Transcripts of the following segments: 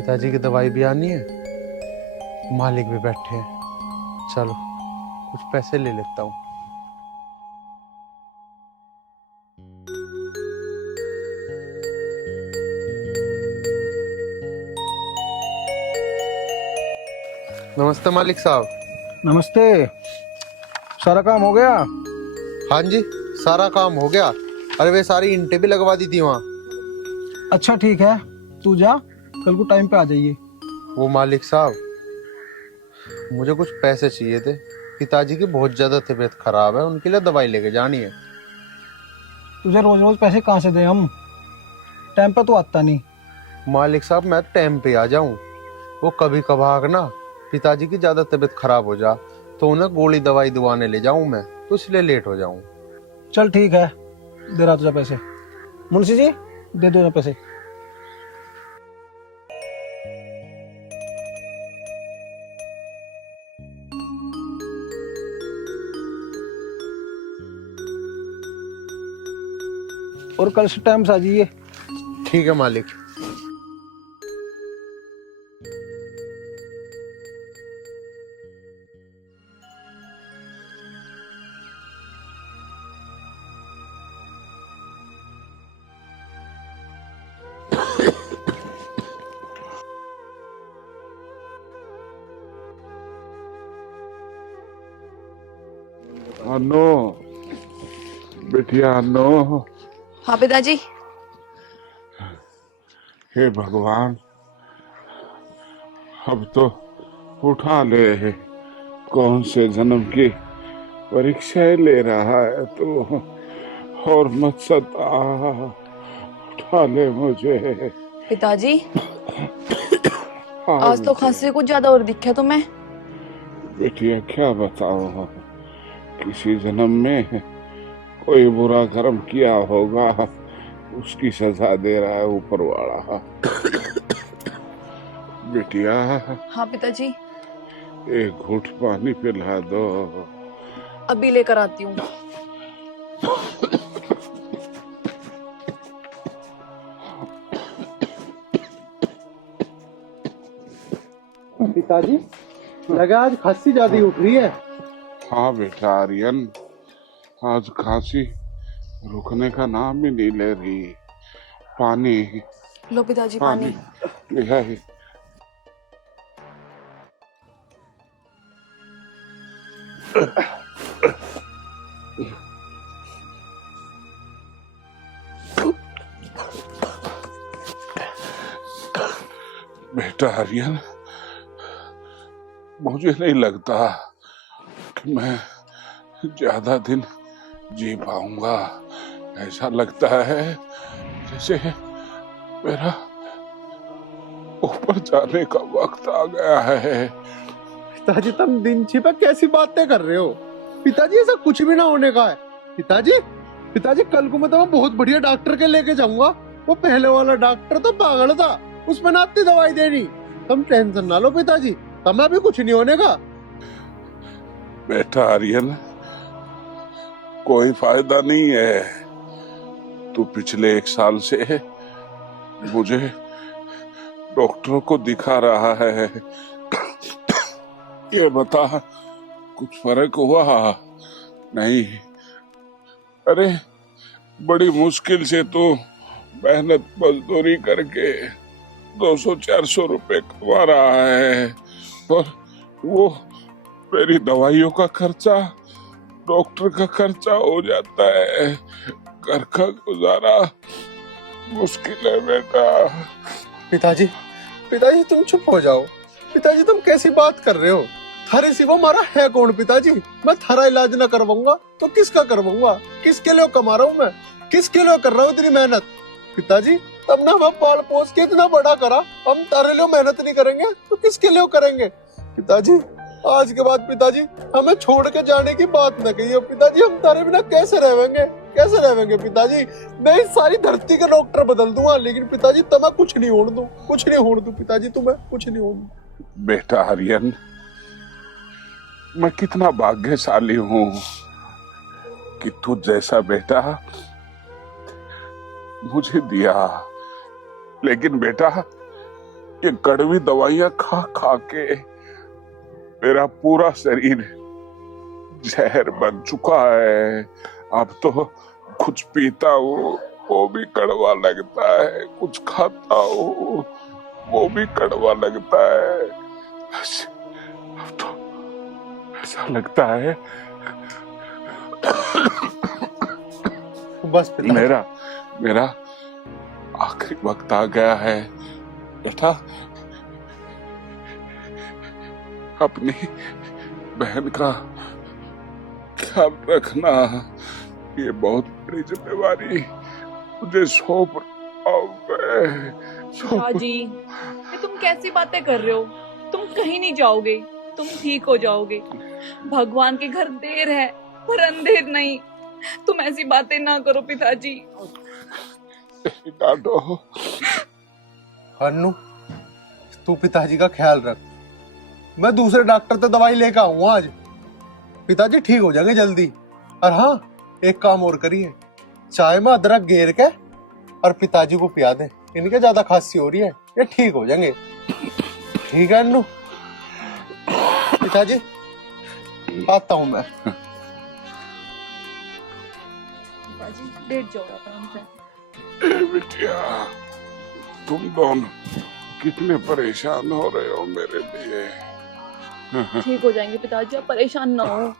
पिताजी की दवाई भी आनी है, मालिक भी बैठे हैं। चलो कुछ पैसे ले लेता हूँ। नमस्ते मालिक साहब। नमस्ते। सारा काम हो गया? हाँ जी, सारा काम हो गया। अरे वे सारी ईंटें भी लगवा दी थी वहाँ। अच्छा ठीक है, तू जा, कल को टाइम पे आ जाइए। वो मालिक साहब, मुझे कुछ पैसे चाहिए थे। पिताजी की बहुत ज्यादा तबीयत खराब है, उनके लिए दवाई लेके जानी है। तुझे रोज रोज पैसे कहाँ से दें हम? टाइम पे तो आता नहीं। मालिक साहब, मैं टाइम पे आ जाऊं, वो कभी कभार ना पिताजी की ज्यादा तबीयत खराब हो जा तो उन्हें गोली दवाई दिवाने ले जाऊं मैं, तो इसलिए लेट हो जाऊं। चल ठीक है, दे रहा तुझे पैसे। मुंशी जी, दे दो ना पैसे। और कल से टाइम से आ जाइए। ठीक है मालिक। अनु, बिटिया अनु। हाँ पिताजी। हे भगवान, अब तो उठा ले। कौन से जन्म की परीक्षाएं ले रहा है तो, और मत सता, उठा ले मुझे। पिताजी, हाँ आज तो खांसी कुछ ज्यादा और दिखा तुम्हें। बिटिया क्या बताओ, किसी जन्म में कोई बुरा कर्म किया होगा, उसकी सजा दे रहा है ऊपर वाला। बिटिया, हाँ पिताजी। एक घूंट पानी पिला दो। अभी लेकर आती हूँ। पिताजी, लगा आज खांसी ज्यादा उठ रही है। हाँ बेटा आर्यन, आज खांसी रुकने का नाम ही नहीं ले रही। पानी, लो पिताजी पानी पानी। ले आई। बेटा आर्यन, मुझे नहीं लगता कि मैं ज्यादा दिन जी पाऊंगा। ऐसा लगता है जैसे मेरा ऊपर जाने का वक्त आ गया है। पिताजी, तुम दिन छिपा कैसी बातें कर रहे हो? पिताजी, ऐसा कुछ भी ना होने का है। पिताजी, पिताजी, कल को मैं तुम्हें बहुत बढ़िया डॉक्टर के लेके जाऊंगा। वो पहले वाला डॉक्टर तो पागल था, उसमें ना आती दवाई देनी। तुम टेंशन ना लो पिताजी, तुम्हें भी कुछ नहीं होने का। बेटा आर्यन, कोई फायदा नहीं है। तू पिछले 1 साल से मुझे डॉक्टरों को दिखा रहा है। ये बता, कुछ फर्क हुआ? नहीं। अरे बड़ी मुश्किल से तो मेहनत मजदूरी करके 200-400 रुपए कमा रहा है, और वो मेरी दवाइयों का खर्चा, डॉक्टर का खर्चा हो जाता है। घर का गुजारा मुश्किल है बेटा। पिताजी, पिताजी, तुम चुप हो जाओ। पिताजी, तुम कैसी बात कर रहे हो? थारे सिवा हमारा है कौन पिताजी? मैं थारा इलाज ना करवाऊंगा तो किसका करवाऊंगा? किसके लिए कमा रहा हूँ मैं? किसके लिए कर रहा हूँ इतनी मेहनत? पिताजी, तब ना हमें पाल पोस के इतना बड़ा करा, हम तारे लिए मेहनत नहीं करेंगे तो किसके लिए करेंगे? पिताजी, आज के बाद पिताजी हमें छोड़ के जाने की बात न कहिए। पिताजी, हम तारे बिना कैसे रहेंगे? कैसे रहेंगे पिताजी? मैं इस सारी धरती के डॉक्टर बदल दूंगा, लेकिन पिताजी तुम्हें कुछ नहीं होने दूं, कुछ नहीं होने दूं पिताजी, तुम्हें कुछ नहीं होने दूं। बेटा आर्यन, मैं कितना भाग्यशाली हूँ कि तू जैसा बेटा मुझे दिया। लेकिन बेटा, ये कड़वी दवाइयां खा खा के मेरा पूरा शरीर जहर बन चुका है। अब तो कुछ पीता हूँ वो भी कड़वा लगता है, कुछ खाता हूँ वो भी कड़वा लगता है। अब तो ऐसा लगता है बस पिताजी। मेरा आखिरी वक्त आ गया है बेटा। अपनी बहन का ख्याल रखना, ये बहुत बड़ी जिम्मेवारी मुझे सौंप पिताजी, ये तुम कैसी बातें कर रहे हो? तुम कहीं नहीं जाओगे, तुम ठीक हो जाओगे। भगवान के घर देर है पर अंधेर नहीं। तुम ऐसी बातें ना करो पिताजी। डांटो। अन्नू, तू पिताजी का ख्याल रख। मैं दूसरे डॉक्टर से दवाई लेकर आऊंगा आज। पिताजी ठीक हो जाएंगे जल्दी। और हाँ, एक काम और करिए, चाय में अदरक गेर के और पिताजी को पिया दे। इनके ज्यादा खांसी हो रही है, ये ठीक हो जाएंगे। ठीक है अन्नू? पिताजी आता हूँ मैं। पिताजी लेट जाओ आराम से। बिटिया, तुम दोनों कितने परेशान हो रहे हो मेरे लिए। ठीक हो जाएंगे पिताजी, आप परेशान ना हो।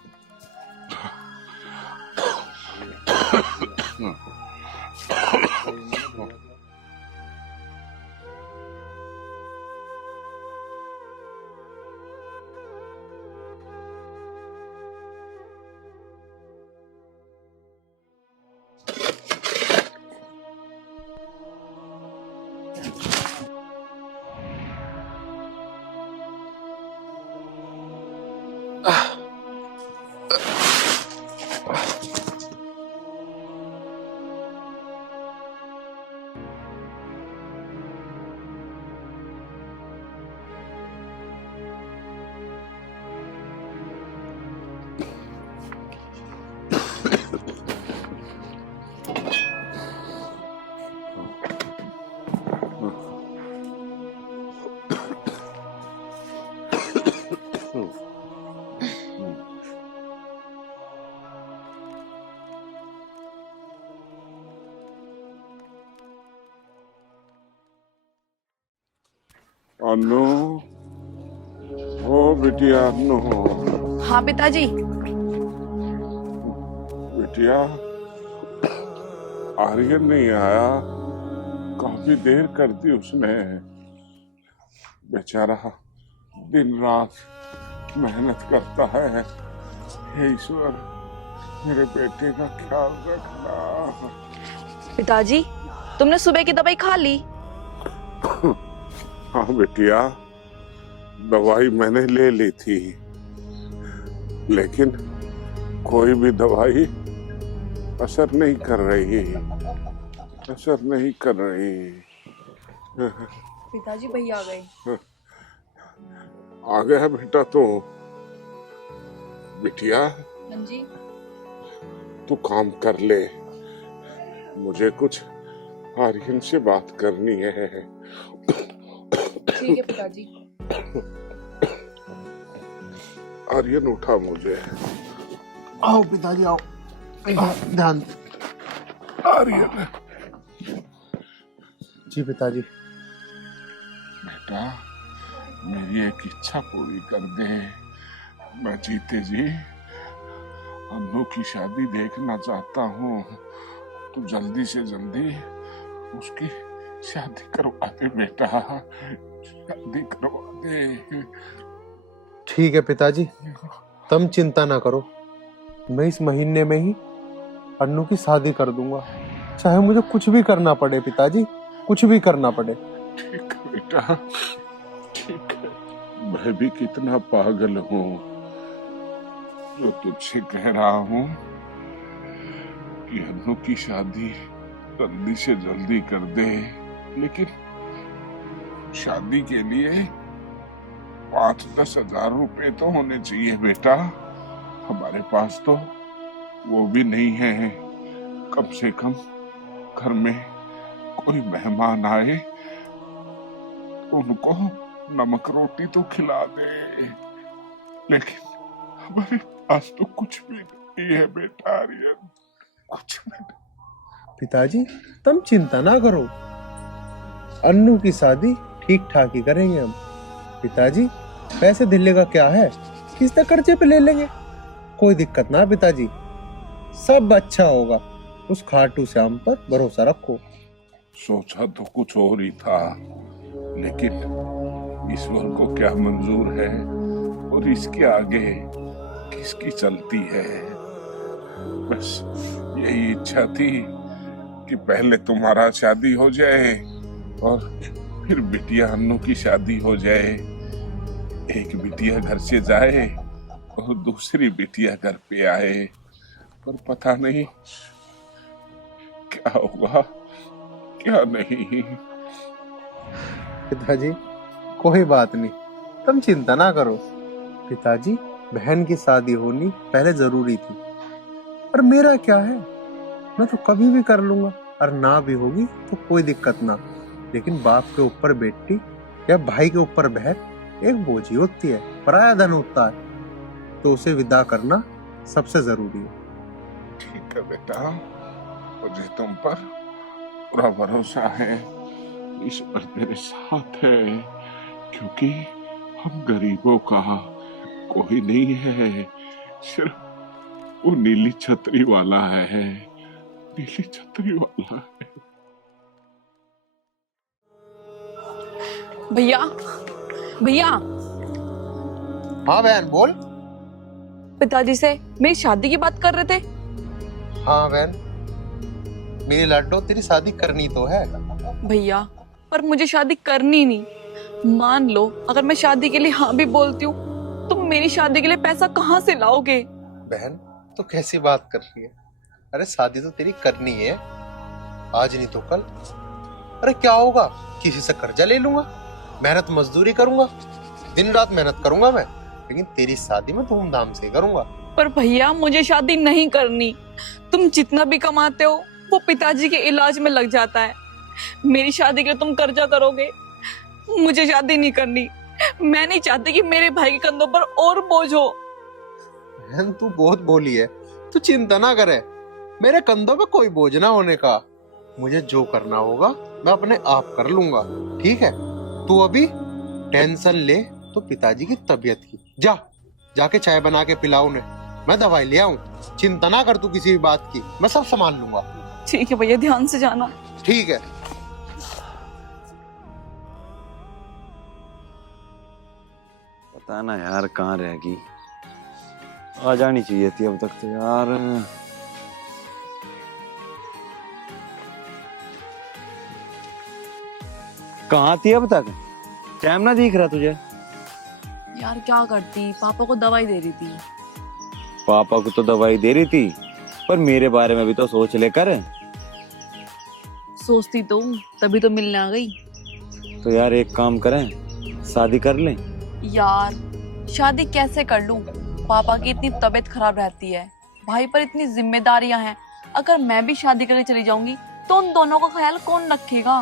अन्नू, ओ बिटिया अन्नू। हाँ पिताजी। बिटिया, आर्यन नहीं आया, काफी देर कर दी उसने। बेचारा दिन रात मेहनत करता है। हे ईश्वर, मेरे बेटे का ख्याल रखना। पिताजी, तुमने सुबह की दवाई खा ली? हाँ बेटिया, दवाई मैंने ले ली थी, लेकिन कोई भी दवाई असर नहीं कर रही। पिताजी भैया आ गए। आ गया बेटा तू। बिटिया, हाँ जी। तू काम कर ले, मुझे कुछ आर्यन से बात करनी है। ठीक है पिताजी। आर्यन उठा मुझे। आओ पिताजी आओ, ध्यान। आर्यन। जी पिताजी। बेटा, मेरी एक इच्छा पूरी कर दे। मैं जीते जी अन्नू की शादी देखना चाहता हूँ। तू जल्दी से जल्दी उसकी शादी करवा दे बेटा, शादी करवा दे। ठीक है पिताजी, तुम चिंता ना करो। मैं इस महीने में ही अन्नू की शादी कर दूंगा, चाहे मुझे कुछ भी करना पड़े पिताजी, कुछ भी करना पड़े। ठीक है बेटा, ठीक है। मैं भी कितना पागल हूँ जो तुझसे कह रहा हूँ कि अन्नू की शादी जल्दी से जल्दी कर दे, लेकिन शादी के लिए 5-10 हजार रुपए तो होने चाहिए बेटा। हमारे पास तो वो भी नहीं है। कम से कम घर में कोई मेहमान आए उनको नमक रोटी तो खिला दे, लेकिन हमारे पास तो कुछ भी नहीं है बेटा आर्यन, कुछ भी नहीं। पिताजी तुम चिंता ना करो, अन्नू की शादी ठीक ठाक ही करेंगे हम। पिताजी पैसे दिल्ली का क्या है, किससे कर्जे पे ले लेंगे, कोई दिक्कत ना पिताजी, सब अच्छा होगा। उस खाटू श्याम पर भरोसा रखो। सोचा तो कुछ और ही था, लेकिन ईश्वर को क्या मंजूर है और इसके आगे किसकी चलती है। बस यही इच्छा थी कि पहले तुम्हारा शादी हो जाए और फिर बिटिया अन्नू की शादी हो जाए। एक बिटिया घर से जाए और दूसरी बिटिया घर पे आए, पर पता नहीं क्या होगा क्या नहीं। पिताजी कोई बात नहीं, तुम चिंता ना करो। पिताजी बहन की शादी होनी पहले जरूरी थी, पर मेरा क्या है, मैं तो कभी भी कर लूंगा, और ना भी होगी तो कोई दिक्कत ना। लेकिन बाप के ऊपर बेटी या भाई के ऊपर बहन एक बोझ ही होती है, पराया धन होता है, तो उसे विदा करना सबसे जरूरी है। ठीक है बेटा, मुझे तुम पर पूरा भरोसा है, ईश्वर तेरे साथ है, क्योंकि हम गरीबों का कोई नहीं है, सिर्फ वो नीली छतरी वाला है, नीली छतरी वाला है। भैया भैया, हाँ बहन बोल। पिताजी से मेरी शादी की बात कर रहे थे। हाँ बहन, मेरी लाडो तेरी शादी करनी तो है। भैया पर मुझे शादी करनी नहीं। मान लो अगर मैं शादी के लिए हाँ भी बोलती हूँ तो मेरी शादी के लिए पैसा कहाँ से लाओगे? बहन तो कैसी बात कर रही है, अरे शादी तो तेरी करनी है, आज नहीं तो कल। अरे क्या होगा, किसी से कर्जा ले लूंगा, मेहनत मजदूरी करूंगा, दिन रात मेहनत करूंगा मैं, लेकिन तेरी शादी में धूमधाम से करूंगा। पर भैया मुझे शादी नहीं करनी। तुम जितना भी कमाते हो वो पिताजी के इलाज में लग जाता है। मेरी शादी के लिए तुम कर्जा करोगे, मुझे शादी नहीं करनी। मैं नहीं चाहती कि मेरे भाई के कंधों पर और बोझ हो। बहन तू बहुत बोली है, तू चिंता ना करे, मेरे कंधों पे कोई बोझ ना होने का। मुझे जो करना होगा मैं अपने आप कर लूंगा, ठीक है। तू अभी टेंशन ले तो पिताजी की तबीयत की, जा जाके चाय बना के पिलाओ उन्हें, मैं दवाई ले आऊं। चिंता ना कर तू किसी भी बात की, मैं सब संभाल लूंगा। ठीक है भैया, ध्यान से जाना। ठीक है। पता ना यार कहाँ रहेगी, आ जानी चाहिए थी अब तक तो यार। कहाँ थी अब तक, टाइम ना दिख रहा तुझे? यार क्या करती, पापा को दवाई दे रही थी। पापा को तो दवाई दे रही थी, पर मेरे बारे में भी तो सोच लेकर। सोचती तो तभी तो मिलने आ गई। तो यार एक काम करें, शादी कर लें। यार शादी कैसे कर लूं, पापा की इतनी तबीयत खराब रहती है, भाई पर इतनी जिम्मेदारियां हैं। अगर मैं भी शादी करके चली जाऊंगी तो उन दोनों का ख्याल कौन रखेगा?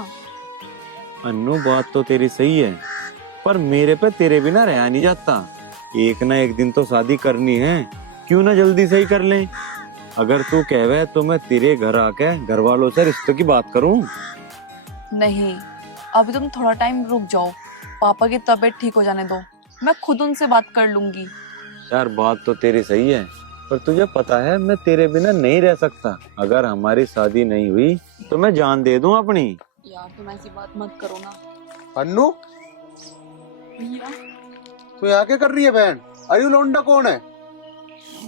अन्नू बात तो तेरी सही है, पर मेरे पे तेरे बिना रहा नहीं जाता। एक ना एक दिन तो शादी करनी है, क्यों ना जल्दी से ही कर लें। अगर तू कहवे तो मैं तेरे घर आके घर वालों से रिश्ते की बात करूं। नहीं, अभी तुम थोड़ा टाइम रुक जाओ, पापा की तबीयत ठीक हो जाने दो, मैं खुद उनसे बात कर लूंगी। यार बात तो तेरी सही है, पर तुझे पता है मैं तेरे बिना नहीं रह सकता। अगर हमारी शादी नहीं हुई तो मैं जान दे दूं अपनी। यार तुम ऐसी बात मत करो ना। अन्नू भैया तू यहाँ क्या कर रही है बहन, अरे लौंडा कौन है?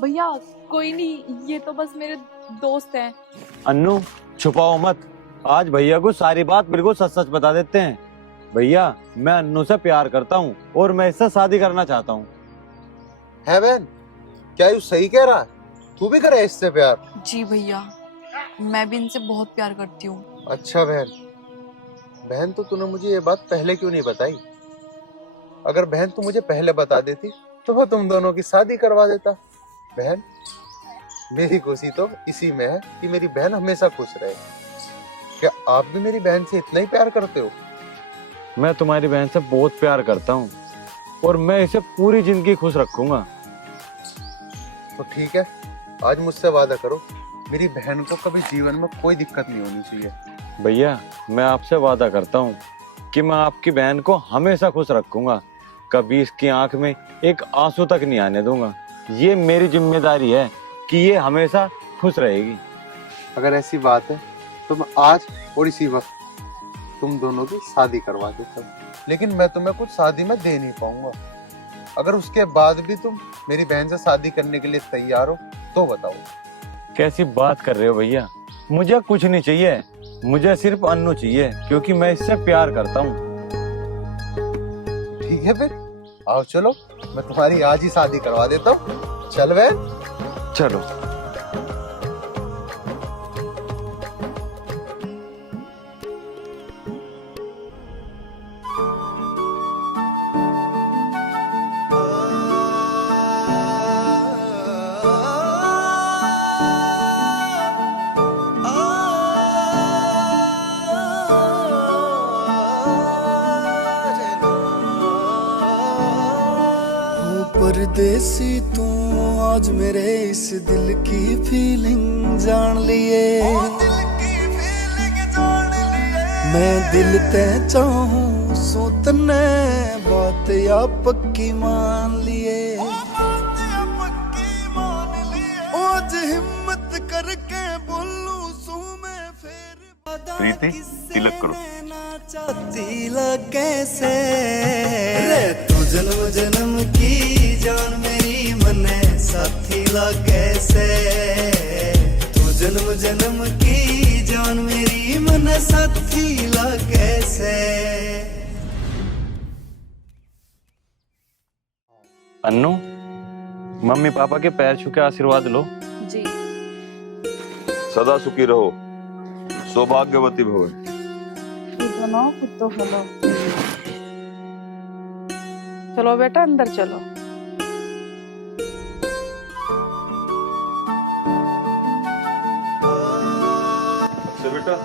भैया कोई नहीं, ये तो बस मेरे दोस्त हैं। अन्नू छुपाओ मत, आज भैया को सारी बात बिल्कुल सच सच बता देते हैं। भैया मैं अन्नू से प्यार करता हूँ और मैं इससे शादी करना चाहता हूँ। है बहन, क्या यू सही कह रहा है? तू भी करे इससे प्यार? जी भैया, मैं भी इनसे बहुत प्यार करती हूँ। अच्छा बहन, बहन तो तूने मुझे ये बात पहले क्यों नहीं बताई? अगर बहन तू मुझे पहले बता देती तो मैं तुम दोनों की शादी करवा देता। बहन मेरी खुशी तो इसी में है कि मेरी बहन हमेशा खुश रहे। क्या आप भी मेरी बहन से इतना ही प्यार करते हो? मैं तुम्हारी बहन से बहुत प्यार करता हूँ और मैं इसे पूरी जिंदगी खुश रखूंगा। तो ठीक है, आज मुझसे वादा करो, मेरी बहन को कभी जीवन में कोई दिक्कत नहीं होनी चाहिए। भैया मैं आपसे वादा करता हूँ कि मैं आपकी बहन को हमेशा खुश रखूंगा, कभी इसकी आंख में एक आंसू तक नहीं आने दूंगा। ये मेरी जिम्मेदारी है कि ये हमेशा खुश रहेगी। अगर ऐसी बात है तो मैं आज और इसी वक्त तुम दोनों की शादी करवा देता हूँ, लेकिन मैं तुम्हें कुछ शादी में दे नहीं पाऊंगा। अगर उसके बाद भी तुम मेरी बहन से शादी करने के लिए तैयार हो तो बताओ। कैसी बात कर रहे हो भैया, मुझे कुछ नहीं चाहिए, मुझे सिर्फ अन्नू चाहिए, क्योंकि मैं इससे प्यार करता हूँ। ठीक है फिर आओ चलो, मैं तुम्हारी आज ही शादी करवा देता हूँ। चल बहन। चलो। परदेसी तू आज मेरे इस दिल की फीलिंग जान लिए, मैं दिल ते चाहूं सोतने बात या पक्की मान लिए। आज हिम्मत करके बोलूं सू मैं फिर प्रीति तिलक करो। तिलक कैसे रे तू जन्म जन्म की जान मेरी मने साथी लग कैसे, तू जन्म जन्म की जान मेरी मन साथी लग कैसे। अन्नू, मम्मी पापा के पैर छू के आशीर्वाद लो। जी। सदा सुखी रहो, सौभाग्यवती भव। बनाओ खुद तो फलो। चलो बेटा अंदर चलो। अच्छा बेटा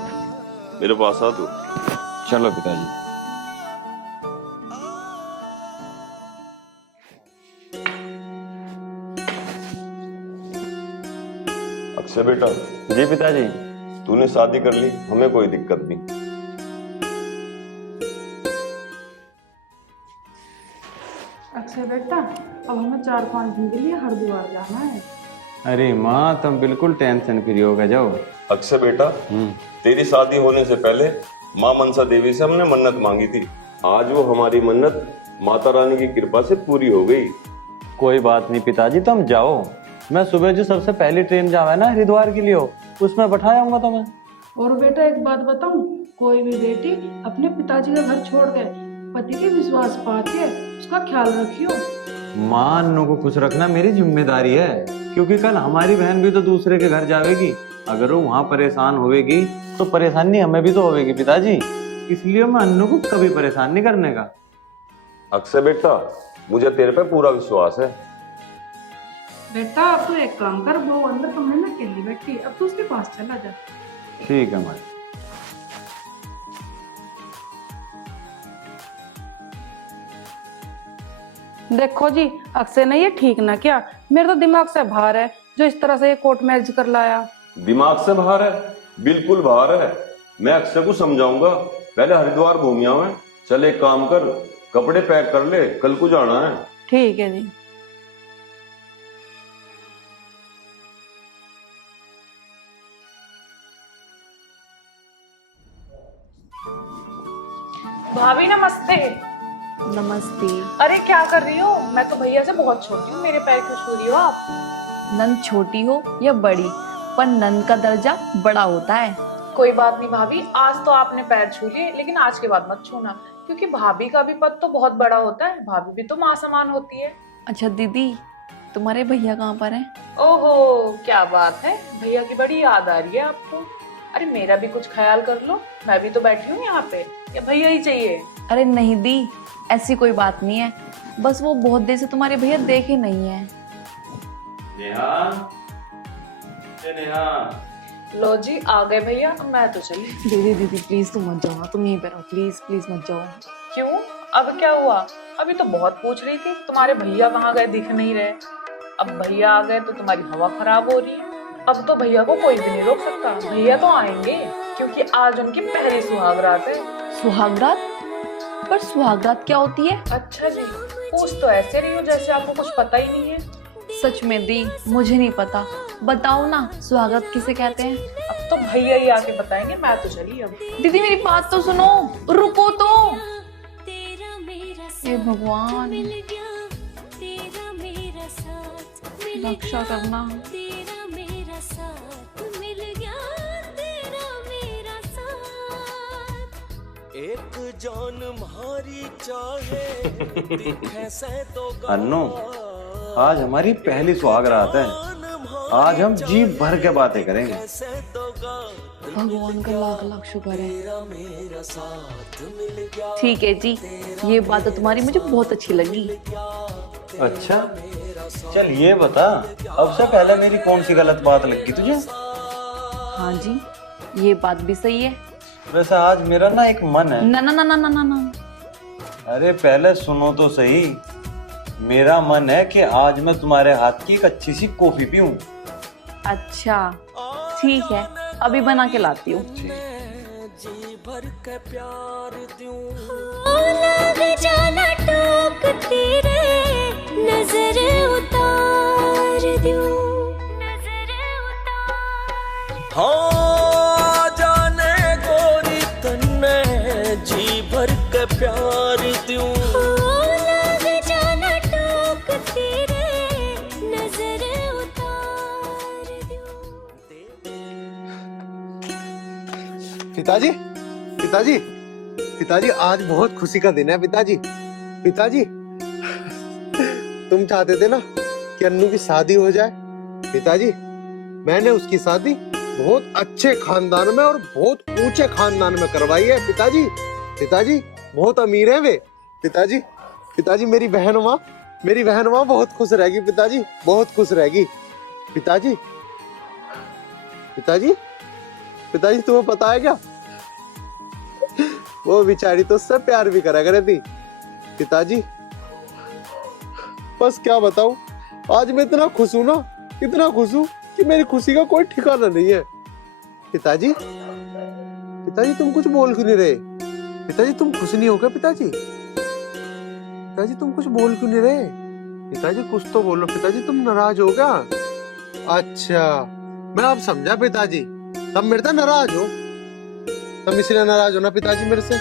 मेरे पास आ तू। चलो पिताजी। अक्षय बेटा, जी पिताजी। तूने शादी कर ली, हमें कोई दिक्कत नहीं। अक्षय बेटा अब हमें 4-5 दिन के लिए हरिद्वार जाना है। अरे माँ तुम बिल्कुल टेंशन फ्री हो गए, जाओ। अक्षय बेटा, तेरी शादी होने से पहले माँ मनसा देवी से हमने मन्नत मांगी थी। आज वो हमारी मन्नत माता रानी की कृपा से पूरी हो गई। कोई बात नहीं पिताजी, तुम जाओ। मैं सुबह जो सबसे पहली ट्रेन जावे ना हरिद्वार के लिए, उसमें बैठा आऊंगा तुम्हें। और बेटा एक बात बताऊं, कोई भी बेटी अपने पिताजी का घर छोड़ के पति के विश्वास पाती है, उसका ख्याल रखियो। माँ अन्नू को खुश रखना मेरी जिम्मेदारी है, क्योंकि कल हमारी बहन भी तो दूसरे के घर जावेगी। अगर वो वहाँ परेशान होवेगी तो परेशानी हमें भी तो होवेगी पिताजी, इसलिए मैं अन्नू को कभी परेशान नहीं करने का। अक्षय बेटा, मुझे तेरे पे पूरा विश्वास है। बेटा अब तो एक काम कर, वो अंदर कमरे में अकेली बैठी, अब तो उसके पास चला जा। ठीक है माँ। देखो जी अक्षय ने ये ठीक ना किया, मेरे तो दिमाग से बाहर है जो इस तरह से ये कोर्ट मैरिज कर लाया। दिमाग से बाहर है? बिल्कुल बाहर है। मैं अक्षय को समझाऊंगा, पहले हरिद्वार घूम आवे। चल एक काम कर, कपड़े पैक कर ले, कल को जाना है। ठीक है जी। भाभी नमस्ते। नमस्ते। अरे क्या कर रही हो? मैं तो भैया से बहुत छोटी हूँ, मेरे पैर क्यों छू रही हो आप? नंद छोटी हो या बड़ी, पर नंद का दर्जा बड़ा होता है। कोई बात नहीं भाभी, आज तो आपने पैर छू लिए, लेकिन आज के बाद मत छूना, क्योंकि भाभी का भी पद तो बहुत बड़ा होता है। भाभी भी तो माँ समान होती है। अच्छा दीदी, तुम्हारे भैया कहाँ पर हैं? ओहो क्या बात है, भैया की बड़ी याद आ रही है आपको। अरे मेरा भी कुछ ख्याल कर लो, मैं भी तो बैठी हूँ यहाँ पे, या भैया ही चाहिए? अरे नहीं दी, ऐसी कोई बात नहीं है, बस वो बहुत देर से तुम्हारे भैया देखे नहीं है। नेहा, नेहा। लो जी आ गए भैया, अब मैं तो चली। दीदी दीदी प्लीज तुम मत जाओ, तुम यहीं पे रहो, प्लीज प्लीज मत जाओ। क्यों? अब क्या हुआ? अभी तो बहुत पूछ रही थी तुम्हारे भैया कहाँ गए, दिख नहीं रहे। अब भैया आ गए तो तुम्हारी हवा खराब हो रही है। अब तो भैया को कोई भी नहीं रोक सकता, भैया तो आएंगे, क्योंकि आज उनकी पहली सुहागरात है। सुहागरात? पर सुहागरात क्या होती है? अच्छा जी, पूछ तो ऐसे रही हो जैसे आपको कुछ पता ही नहीं है। सच में दी, मुझे नहीं पता, बताओ ना सुहागरात किसे कहते हैं? अब तो भैया ही आके बताएंगे, मैं तो चली अब। दीदी मेरी बात तो सुनो, रुको तो। हे भगवान, रक्षा करना। एक जान मारी चाहे दिखे से तो अन्नू, आज हमारी पहली सुहागरात है। आज हम जी भर के बातें करेंगे। भगवान का लाख लाख शुक्र है। ठीक है जी, ये बात तो तुम्हारी मुझे बहुत अच्छी लगी। अच्छा, चल ये बता, अब से पहले मेरी कौन सी गलत बात लगी तुझे? हाँ जी, ये बात भी सही है। वैसे आज मेरा ना एक मन है। ना ना ना ना ना ना ना। अरे पहले सुनो तो सही। मेरा मन है कि आज मैं तुम्हारे हाथ की एक अच्छी सी कॉफी पीऊं। अच्छा ठीक है, अभी बना के लाती हूँ। जी भर के प्यार दूं जाना टोकती रे, नजर उतार दूं, नजर उतार। हाँ जाने गोरी तन्ने जी भर के प्यार दूं, जाना टोकती रे, नजर उतार दूं। पिताजी, पिताजी, पिताजी, आज बहुत खुशी का दिन है पिताजी। पिताजी, तुम चाहते थे ना कि अन्नू की शादी हो जाए। पिताजी, मैंने उसकी शादी बहुत अच्छे खानदान में और बहुत ऊंचे खानदान में करवाई है पिताजी। पिताजी, बहुत अमीर है वे। पिताजी, पिताजी, मेरी बहन माँ बहुत खुश रहेगी पिताजी, बहुत खुश रहेगी। पिताजी, पिताजी, पिताजी, तुम्हें पता है क्या, वो बेचारी तो उससे प्यार भी करा करे थी। पिताजी, बस क्या बताऊं, आज मैं इतना खुश हूं ना, इतना खुश हूं कि मेरी खुशी का कोई ठिकाना नहीं है। पिताजी, पिताजी, तुम कुछ बोल क्यों नहीं रहे? पिताजी, तुम खुश नहीं हो क्या पिताजी? पिताजी, तुम कुछ बोल क्यों नहीं रहे? पिताजी, कुछ तो बोलो। पिताजी, तुम नाराज हो क्या? अच्छा, मैं अब समझा पिताजी, तब मेरे से नाराज हो। तुम इसलिए नाराज हो ना पिताजी मेरे से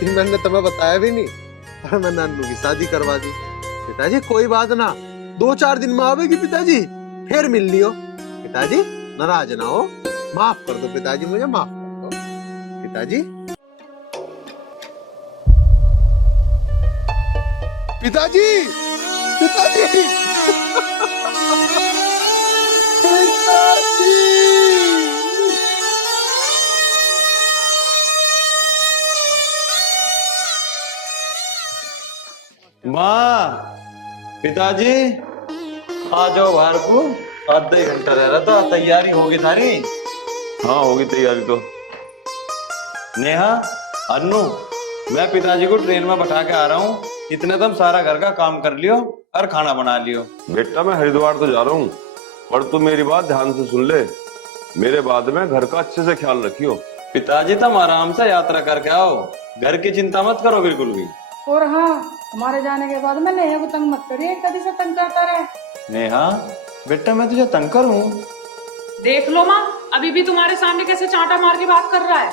कि मैंने तुम्हें बताया भी नहीं और मैंने अन्नू की शादी करवा दी। पिताजी, कोई बात ना, 2-4 दिन में आवेगी पिताजी, फिर मिल लियो। पिताजी, नाराज ना हो, माफ कर दो पिताजी, मुझे माफ कर दो पिताजी। पिताजी, पिताजी, पिताजी। माँ, पिताजी, आ जाओ बाहर को। आधा ही घंटा रह रहा था, तैयारी होगी सारी? हाँ होगी तैयारी तो। नेहा, अन्नू, मैं पिताजी को ट्रेन में बैठा के आ रहा हूँ। इतने तुम सारा घर का काम कर लियो और खाना बना लियो। बेटा मैं हरिद्वार तो जा रहा हूँ, पर तू मेरी बात ध्यान से सुन ले। मेरे बाद में घर का अच्छे से ख्याल रखियो। पिताजी, तुम आराम से यात्रा करके आओ, घर की चिंता मत करो बिल्कुल भी। और हाँ, हमारे जाने के बाद में नेहा को तंग मत करिए, कभी से तंग करता रहे। नेहा बेटा, मैं तुझे तंग करूं? देख लो माँ, अभी भी तुम्हारे सामने कैसे चांटा मार के बात कर रहा है।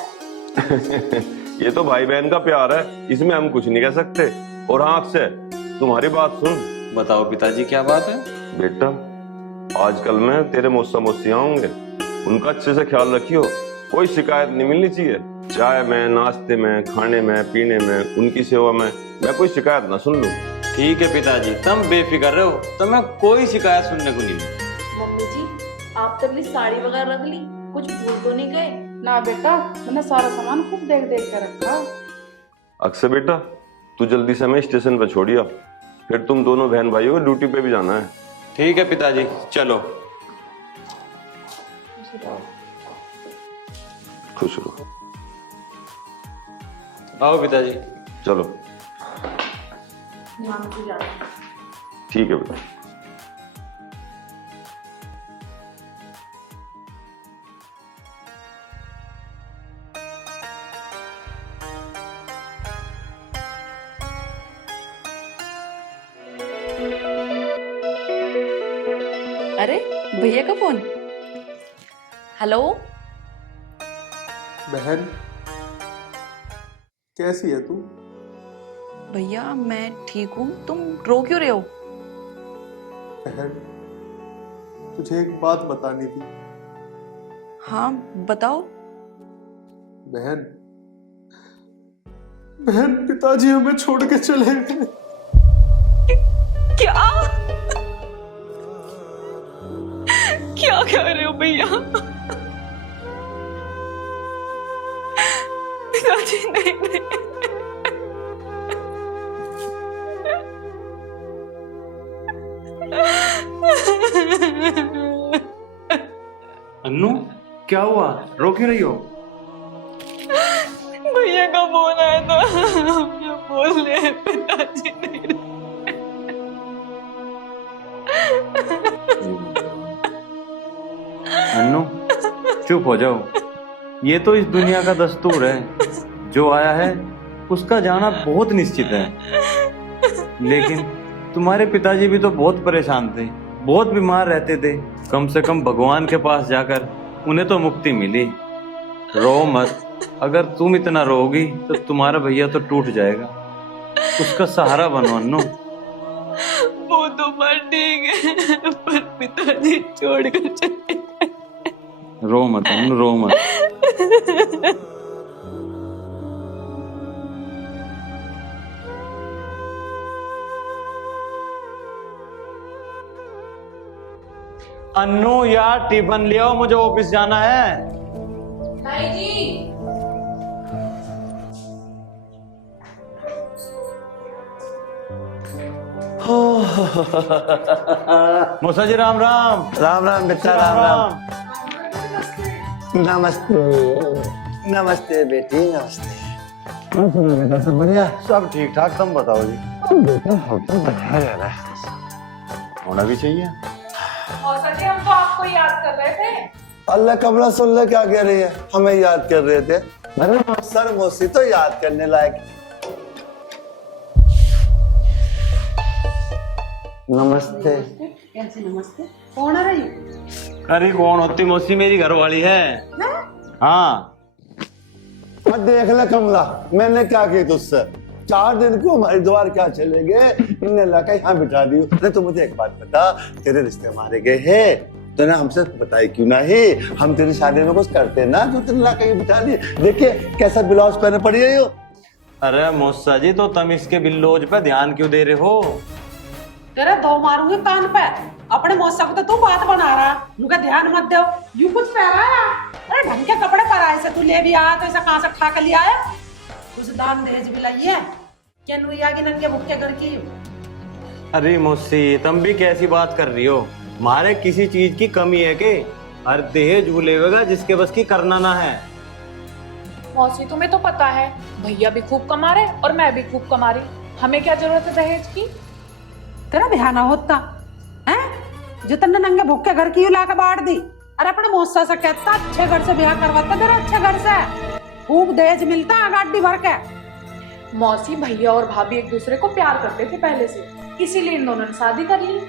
ये तो भाई बहन का प्यार है, इसमें हम कुछ नहीं कह सकते। और हाँ अक्षय, तुम्हारी बात सुन। बताओ पिताजी, क्या बात है? बेटा, आजकल में तेरे मौसा मौसियां होंगे, उनका अच्छे से ख्याल रखियो। कोई शिकायत नहीं मिलनी चाहिए, चाय में, नाश्ते में, खाने में, पीने में, उनकी सेवा में मैं कोई शिकायत ना सुन लूं। ठीक है पिताजी, तुम बेफिक्र रहो, तुम्हें कोई शिकायत सुनने को नहीं मिली। मम्मी जी, आप तो अपनी साड़ी वगैरह रख ली, कुछ भूल तो नहीं गए? ना बेटा, मैंने सारा सामान खूब देख देख कर रखा। अक्षय बेटा, तू जल्दी से हमें स्टेशन पर छोड़िया, फिर तुम दोनों बहन भाइयों को ड्यूटी पे भी जाना है। ठीक है पिताजी, चलो। खुश रहो। आओ पिताजी। चलो ठीक है बेटा। अरे भैया का फोन। हेलो। बहन कैसी है तू? भैया मैं ठीक हूँ, तुम रो क्यों रहे हो? बहन तुझे एक बात बतानी थी। हाँ बताओ। बहन बहन पिताजी हमें छोड़ के चले गए। क्या क्या कह रहे हो भैया? पिताजी नहीं नहीं। अन्नू क्या हुआ, रो क्यों रही हो? भैया का फोन आया था, हम जो बोल रहे हैं पिताजी नहीं रहे। अन्नू चुप हो जाओ, ये तो इस दुनिया का दस्तूर है, जो आया है उसका जाना बहुत निश्चित है। लेकिन तुम्हारे पिताजी भी तो बहुत परेशान थे, बहुत बीमार रहते थे, कम से कम भगवान के पास जाकर उन्हें तो मुक्ति मिली। रो मत, अगर तुम इतना रोगी तो तुम्हारा भैया तो टूट जाएगा, उसका सहारा बनो अन्नू। वो तो बात ठीक है, पर पिताजी छोड़कर चले गए। रो मत अन्नू, रो मत। अन्नू यार टिफिन ले आओ, मुझे ऑफिस जाना है। नहीं जी। मौसा जी राम राम। राम राम बेटा, राम राम। नमस्ते नमस्ते बेटी, नमस्ते। बेटा सब बढ़िया? सब ठीक ठाक, तुम बताओ जी। बेटा हम तो बढ़िया रह रहे हैं। होना भी चाहिए। मौसा जी हम तो आपको याद कर रहे थे। अल्लाह कमला सुन ले क्या कह रही है, हमें याद कर रहे थे। अरे सर मौसी तो याद करने लायक। नमस्ते। कैसे नमस्ते? कौन आ रही? अरे कौन होती मौसी, मेरी घरवाली है। हाँ अब देख ले कमला, मैंने क्या की तुझसे? 4 दिन को हमारे द्वार क्या चले गए, इनने लाके यहाँ बिठा दी। अरे तो मुझे एक बात बता, तेरे रिश्ते मारे गए हैं तो ना हमसे बताई क्यों नहीं? हम तेरी शादी में कुछ करते ना, जो तेरे लाके बिठा दी। देखिए कैसा ब्लाउज पहने पड़ी है यो। अरे मौसा जी, तो तुम इसके बिल्लोज पे ध्यान क्यों दे रहे हो? तेरा 2 मारूंगी कान पे। अपने मौसा को तो तू बात बना रहा, उनका ध्यान मत दो। यू कुछ पहनाया? अरे ढंग के कपड़े पहनाए से तू ले भी आया तो ऐसा कहाँ से ठा के ले आया? कुछ दान दहेज भी लाइए क्या? नुइया की नंगे भुक्के घर की। अरे मौसी तुम भी कैसी बात कर रही हो? मारे किसी चीज की कमी है के? हर दहेज भूलेगा जिसके बस की करना ना है। मौसी तुम्हें तो पता है भैया भी खूब कमा रहे और मैं भी खूब कमा रही, हमें क्या जरूरत है दहेज की? तेरा बहाना होता है जो तन्ने नंगे भुक्के घर की ला के बांट दी। अरे अपने मौसा से कहता अच्छे घर से ब्याह करवाता, तेरा अच्छे घर से खूब दहेज मिलता है गाड़ी भर के। मौसी भैया और भाभी एक दूसरे को प्यार करते थे पहले से, इसीलिए इन दोनों ने शादी कर ली।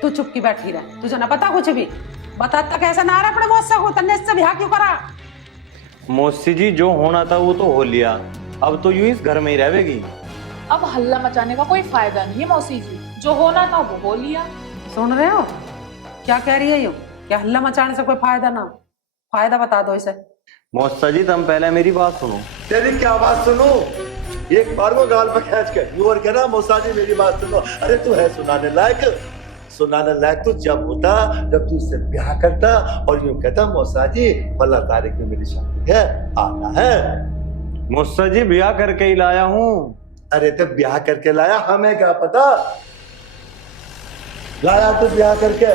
तू चुप की बैठी रह, तुझे ना पता कुछ भी। बताता कैसे ना रहा अपने मौसा को, तन्ने इससे ब्याह क्यों करा? मौसी जी जो होना था वो तो हो लिया, अब तो यूं इस घर में ही रहेगी। अब हल्ला मचाने का कोई फायदा नहीं है मौसी जी, जो होना था वो हो लिया। सुन रहे हो क्या कह रही है यूं? क्या हल्ला मचाने से कोई फायदा ना? फायदा बता दो इसे। मौसा जी तुम पहले मेरी बात सुनो। तेरी क्या बात सुनू? एक बार वो गाल पे खींच के यूं और कहना मौसा जी मेरी बात सुनो। अरे तू है सुनाने लायक? सुनाने लायक तो जब होता जब तू इससे ब्याह करता और यूं कहता मौसा जी फला तारीख में मेरी शादी है, आना है। मौसा जी ब्याह करके ही लाया हूँ। अरे तो ब्याह करके लाया, हमें क्या पता? लाया तो ब्याह करके।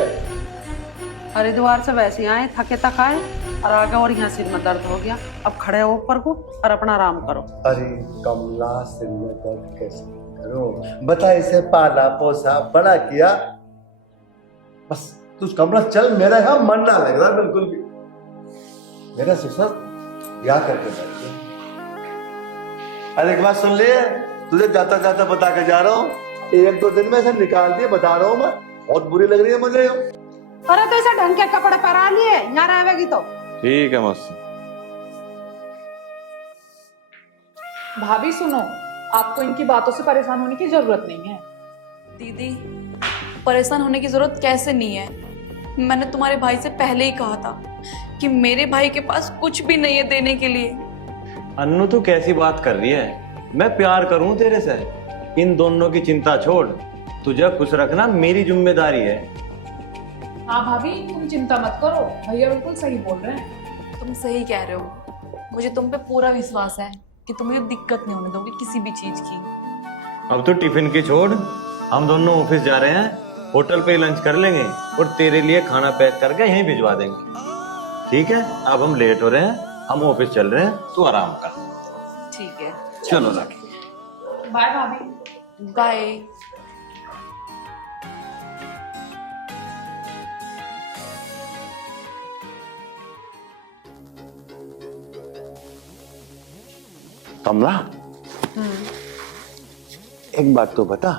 हरिद्वार से वैसे आए, थके तक आए। और आगे और यहाँ सिर में दर्द हो गया। अब खड़े हो ऊपर को और अपना आराम करो। अरे कमला, सिर में दर्द कैसे करो? बता, इसे पाला पोसा बड़ा किया, बस तू कमला चल। मेरा यहाँ मन ना लग रहा बिल्कुल भी। मेरा ससुर क्या करके बैठ गया। अरे एक बात सुन लिए, तुझे जाता जाता बता के जा रहा हूँ, 1-2 दिन में से निकाल दिए, बता रहा हूँ मैं, बहुत बुरी लग रही है मुझे। अरे तो ऐसे ढंग के कपड़े पहना लिए, यहाँ रहेगी तो ठीक है मौसी। भाभी सुनो, आपको इनकी बातों से परेशान होने की जरूरत नहीं है। दीदी, परेशान होने की जरूरत कैसे नहीं है? मैंने तुम्हारे भाई से पहले ही कहा था कि मेरे भाई के पास कुछ भी नहीं है देने के लिए। अन्नू तू कैसी बात कर रही है? मैं प्यार करूं तेरे से, इन दोनों की चिंता छोड़, तुझे खुश रखना मेरी जिम्मेदारी है। हाँ भाभी, तुम चिंता मत करो, भैया बिल्कुल सही बोल रहे हैं। तुम सही कह रहे हो, मुझे तुम पे पूरा विश्वास है कि तुम्हें दिक्कत नहीं होने दोगे किसी भी चीज की। अब तो टिफिन की छोड़, हम दोनों ऑफिस जा रहे हैं, होटल पे लंच कर लेंगे और तेरे लिए खाना पैक करके यहीं भिजवा देंगे। ठीक है, अब हम लेट हो रहे हैं, हम ऑफिस चल रहे हैं, तू आराम कर। ठीक है, चलो राखी। बाय भाभी। बाय। कमला, एक बात तो बता,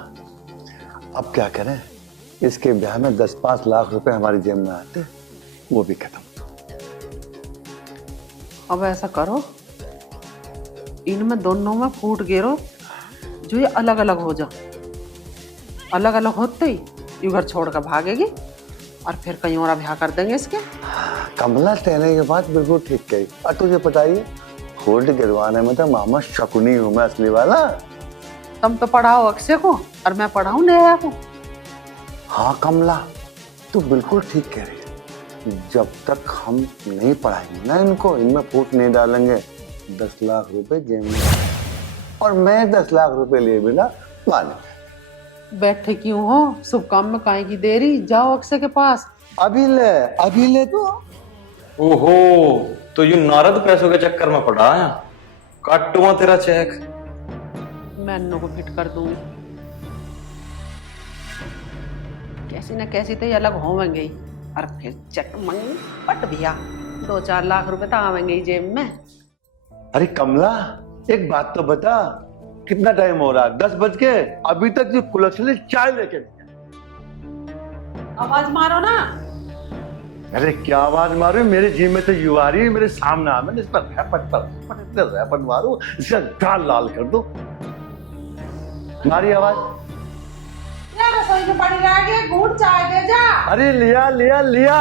अब क्या करें? इसके ब्याह में 10-5 लाख रुपए हमारी जेब में आते, वो भी खत्म। अब ऐसा करो, इनमें दोनों में फूट गेरो, जो ये अलग अलग हो जा। अलग अलग होते ही ये घर छोड़ कर भागेगी और फिर कहीं और ब्याह कर देंगे इसके। कमला, तेरे के बात बिल्कुल ठीक कही। और तुझे पता ही है, होल्ड गिरवाने में तो मामा शकुनी हूं मैं, असली वाला। तुम तो पढ़ाओ अक्षय को और मैं पढ़ाऊं नेहा को। हाँ कमला, तू बिल्कुल ठीक कह रही है। जब तक हम नहीं पढ़ाएंगे ना इनको, इनमें फूट नहीं डालेंगे, 10 लाख रुपए जेब में, और मैं 10 लाख रुपए लिए बिना माने। बैठे क्यों हो? शुभ काम में काहे की देरी? जाओ अक्षय के पास। अभी ले तो। ओहो, तो ये नारद पैसों के चक्कर में पड़ा है। काटूंगा तेरा चेक। मैं अन्नू को फिट कर दूंगी। कैसी न कैसी तो ये अलग होवेंगे ही, और फिर चक मंग पट भैया 2-4 लाख रुपए तो आवेंगे ही जेब में। अरे कमला, एक बात तो बता, कितना टाइम हो रहा है? 10 बज के, अभी तक जो कुलछनी चाय लेके नहीं आई। आवाज मारो ना। अरे क्या आवाज मारो? मेरे जी में तो यू आ रही है, मेरे सामने आ, मैंने इस पर रैपट मारू, इसका गाल लाल कर दो। तुम्हारी आवाज यार रसोई में पड़ी रह गई, घूट चाय दे जा। अरे लिया।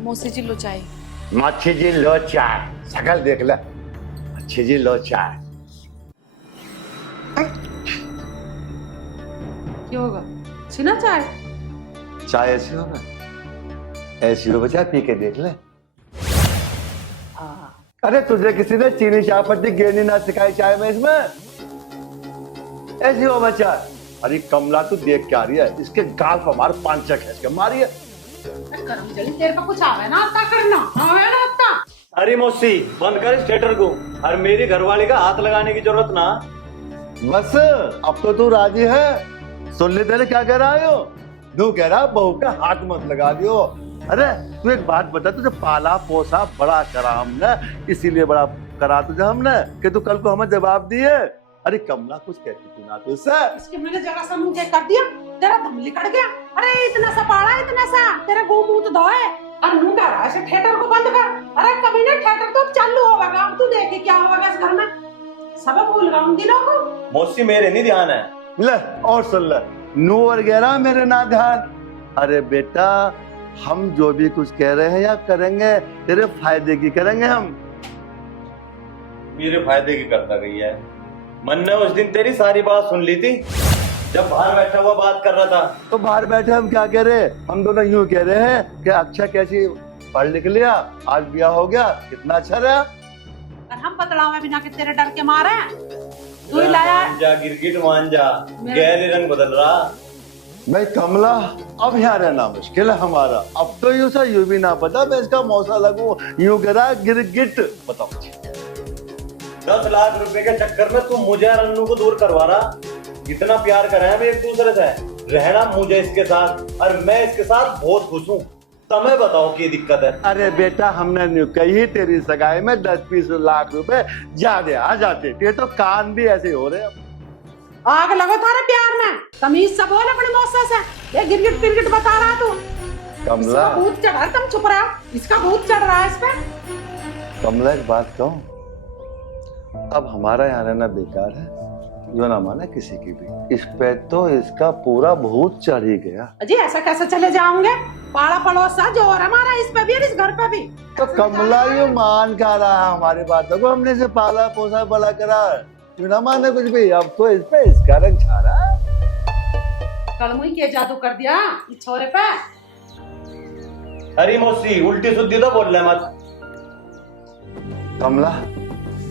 मौसी जी लो चाय। माछी जी लो चाय, शकल देख ले। अच्छी जी लो चाय। क्या होगा? छीना चाय? चाय ऐसी होगा, ऐसी हो बचा, पी के देख ले। अरे तुझे किसी ने चीनी चायपत्ती गिरनी ना सिखाई चाय में? इसमें ऐसी हो बचा। अरे कमला, तू देख क्या रही है? इसके गाल पर मार, 5 खींच के मारिए। कर्म जली, तेरे को कुछ आवे ना आता करना, आवे ना आता। अरे मौसी, बंद कर इस थिएटर को, और मेरी घरवाली का हाथ लगाने की जरूरत ना। बस अब तो तू राजी है? सुन ले तेरे क्या कह रहा है? तू कह रहा बहू का हाथ मत लगा दियो। अरे तू एक बात बता, तुझे पाला पोसा बड़ा करा हमने, इसीलिए बड़ा करा तुझे हमने कि तू कल को हमें जवाब दिए। अरे कमला, कुछ कहती तू ना तुझसे। इसके मैंने जगह सा मुंह कर दिया, तेरा दम लिकड़ गया। अरे इतना सा पाड़ा, इतना सा तेरा गो मुंह तो धोए, और मुंह का ऐसे थिएटर को बंद कर। अरे कभी ना थिएटर तो चालू होगा, अब तू देखे क्या होगा इस घर में। सब भूल गया उन दिनों को। मौसी, मेरे नहीं ध्यान है। ले और सुन ले, नू वगैरह मेरे ना ध्यान। अरे बेटा, हम जो भी कुछ कह रहे हैं या करेंगे, तेरे फायदे की करेंगे हम। मेरे फायदे की करता गई है। मन ने उस दिन तेरी सारी बात सुन ली थी, जब बाहर बैठा हुआ बात कर रहा था। तो बाहर बैठे हम क्या कह रहे? हम दोनों यूं कह रहे हैं कि अच्छा कैसी पढ़ लिख लिया, आज ब्याह हो गया, कितना अच्छा रहा। और हम बतलावे बिना कि तेरे डर के मारे तू ही लाया। जा गिरगिट मान जा, गहरे रंग बदल रहा। भाई कमला, अब यहाँ रहना मुश्किल है हमारा। अब तो यूं सा यूं भी ना पता मैं इसका मौसा लगू, यूं करा गिरगिट। बताओ 10 लाख रुपए के चक्कर में तुम मुझे और अन्नू को दूर करवा रहा। इतना प्यार करें हम एक दूसरे से, रहना मुझे इसके साथ और मैं इसके साथ बहुत खुश हूँ। तुम्हें बताओ क्या दिक्कत है? अरे बेटा, हमने न्यू कही थी सगाई में 10-20 लाख रुपए ज्यादा आ जाते। ये तो कान भी ऐसे हो रहे हैं। आग लगो थारे प्यार में, तमीज से बोल अपने मौसा से। ये गिरगिट गिरगिट बता रहा तू। कमला, इसका भूत चढ़ा, तुम चुप रहो। इसका भूत चढ़ रहा है इस पे। कमला एक बात कहूं, अब हमारा यहाँ रहना बेकार है, जो ना माने किसी की भी। इस पे तो इसका पूरा भूत चढ़ ही गया। अजी ऐसा कैसे चले जाओगे? पाड़ा पड़ोसा जोर हमारा इस पे भी और इस घर पे भी। तो कमला यू मान का रहा है हमारी बातों को, हमने इसे पाला पोसा बड़ा करा, क्यों ना माने कुछ भी। अब तो इस पे इसका रंग छा रहा है। कल मुझे क्या जादू कर दिया इस छोरे पे? अरे मौसी, उल्टी सुद्धी तो बोल रहे मत। कमला,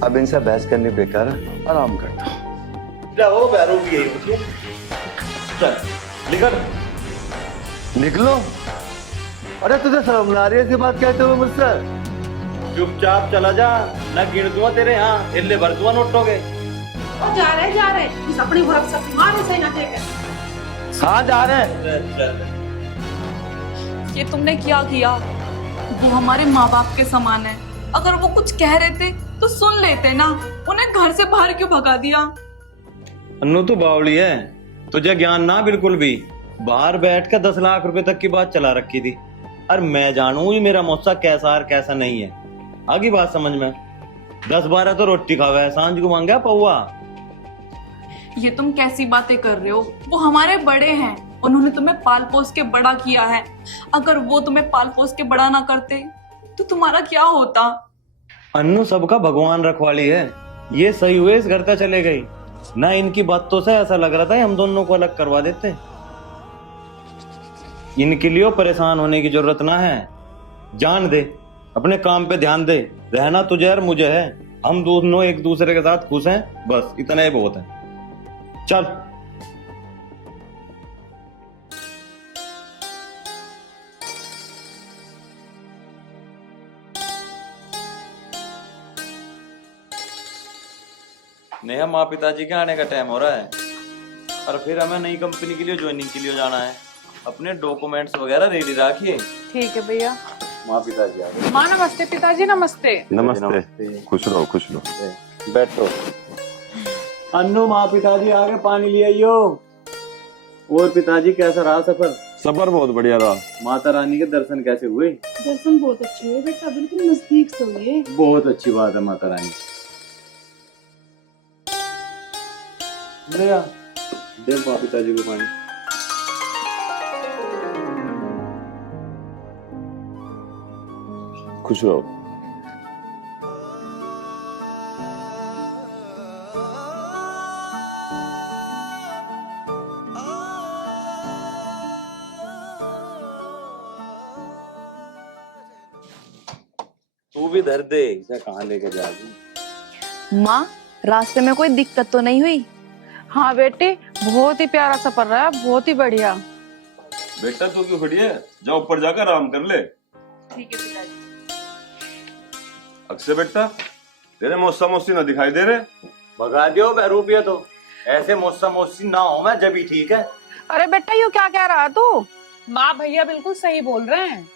अब इनसे बहस करनी बेकार है, आराम करता हूँ। जाओ बैरू भी यही पूछिए। चल निकल। निकलो? अरे तुझे शर्म ना आ रही है ऐसी बात कहते हुए मुझसे? चुपचाप चला जा, न गिन दूंगा तेरे यहाँ, हिल्ले भर दूंगा नोटों के। ओ जा रहे इस अपनी भरक से मारे से ना देखे। कहाँ जा रहे हैं? ये तुमने क्या किया? वो हमारे माँ बाप के समान है। अगर वो कुछ कह रहे थे तो सुन लेते ना, उन्हें घर से बाहर क्यों भगा दिया? अन्नू तू बावली है, तुझे ज्ञान ना बिल्कुल भी। बाहर बैठ कर 10 लाख रुपए तक की बात चला रखी थी, और मैं जानू ही मेरा मौसा कैसा और कैसा नहीं है। आगे बात समझ में। 10-12 तो रोटी खावा है, सांझ को मांगा पौवा। ये तुम कैसी बातें कर रहे हो? वो हमारे बड़े हैं, उन्होंने तुम्हें पाल पोस के बड़ा किया है। अगर वो तुम्हें पाल पोस के बड़ा ना करते तो तुम्हारा क्या होता? अन्नू सबका भगवान रखवाली है। ये सही हुए इस घर तक चले गई ना। इनकी बातों से ऐसा लग रहा था हम दोनों को अलग करवा देते। इनके लिए परेशान होने की जरूरत ना है। जान दे, अपने काम पे ध्यान दे। रहना तुझे और मुझे है, हम दोनों एक दूसरे के साथ खुश हैं, बस इतना ही बहुत है। चल। नेहा, माँ पिताजी के आने का टाइम हो रहा है और फिर हमें नई कंपनी के लिए ज्वाइनिंग के लिए जाना है। अपने डॉक्यूमेंट्स वगैरह रेडी रखिए। ठीक है भैया। माँ पिताजी आ गए। माँ नमस्ते, पिताजी नमस्ते। नमस्ते। खुश रहो, खुश रहो। बैठो। अन्नू, माँ पिताजी आ गए, पानी ले आइयो। और पिताजी कैसा रहा सफर? सफर बहुत बढ़िया रहा। माता रानी के दर्शन कैसे हुए? दर्शन बहुत अच्छे हुए बेटा, बिल्कुल नजदीक से हुए। बहुत अच्छी बात है माता रानी। ले आ, दे माँ पिताजी को पानी। खुश रहो। तू भी धर दे, इसे कहाँ लेके जा रही? माँ, रास्ते में कोई दिक्कत तो नहीं हुई? हाँ बेटे, बहुत ही प्यारा सफर रहा, बहुत ही बढ़िया। बेटा तू क्यों खड़ी है? जाओ ऊपर जाकर आराम कर ले। ठीक है पिताजी। अक्षय बेटा, तेरे मौसा मौसी ना दिखाई दे रहे। भगा दियो बैरूपिया तो। ऐसे मौसा मौसी ना हो मैं जब ही ठीक है। अरे बेटा, यू क्या कह रहा तू? माँ भैया बिल्कुल सही बोल रहे हैं।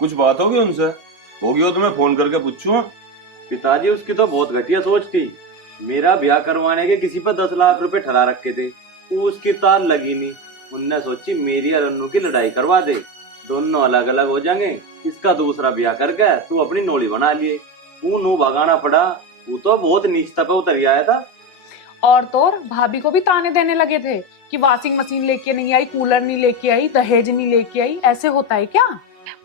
कुछ बात होगी उनसे? होगी हो तो मैं फोन करके पूछूं। पिताजी, उसकी तो बहुत घटिया सोच थी। मेरा ब्याह करवाने के किसी पर 10 लाख रुपए ठहरा रखे थे, उसकी तार लगी नहीं। उनने सोची मेरी और अन्नू की लड़ाई करवा दे, दोनों अलग अलग हो जाएंगे। इसका दूसरा ब्याह करके तू अपनी नोली बना लिए। तू नू भगाना पड़ा, वो तो बहुत नीचता पे उतर आया था। और तो और भाभी को भी ताने देने लगे थे कि वॉशिंग मशीन लेके नहीं आई, कूलर नहीं लेके आई, दहेज नहीं लेके आई। ऐसे होता है क्या?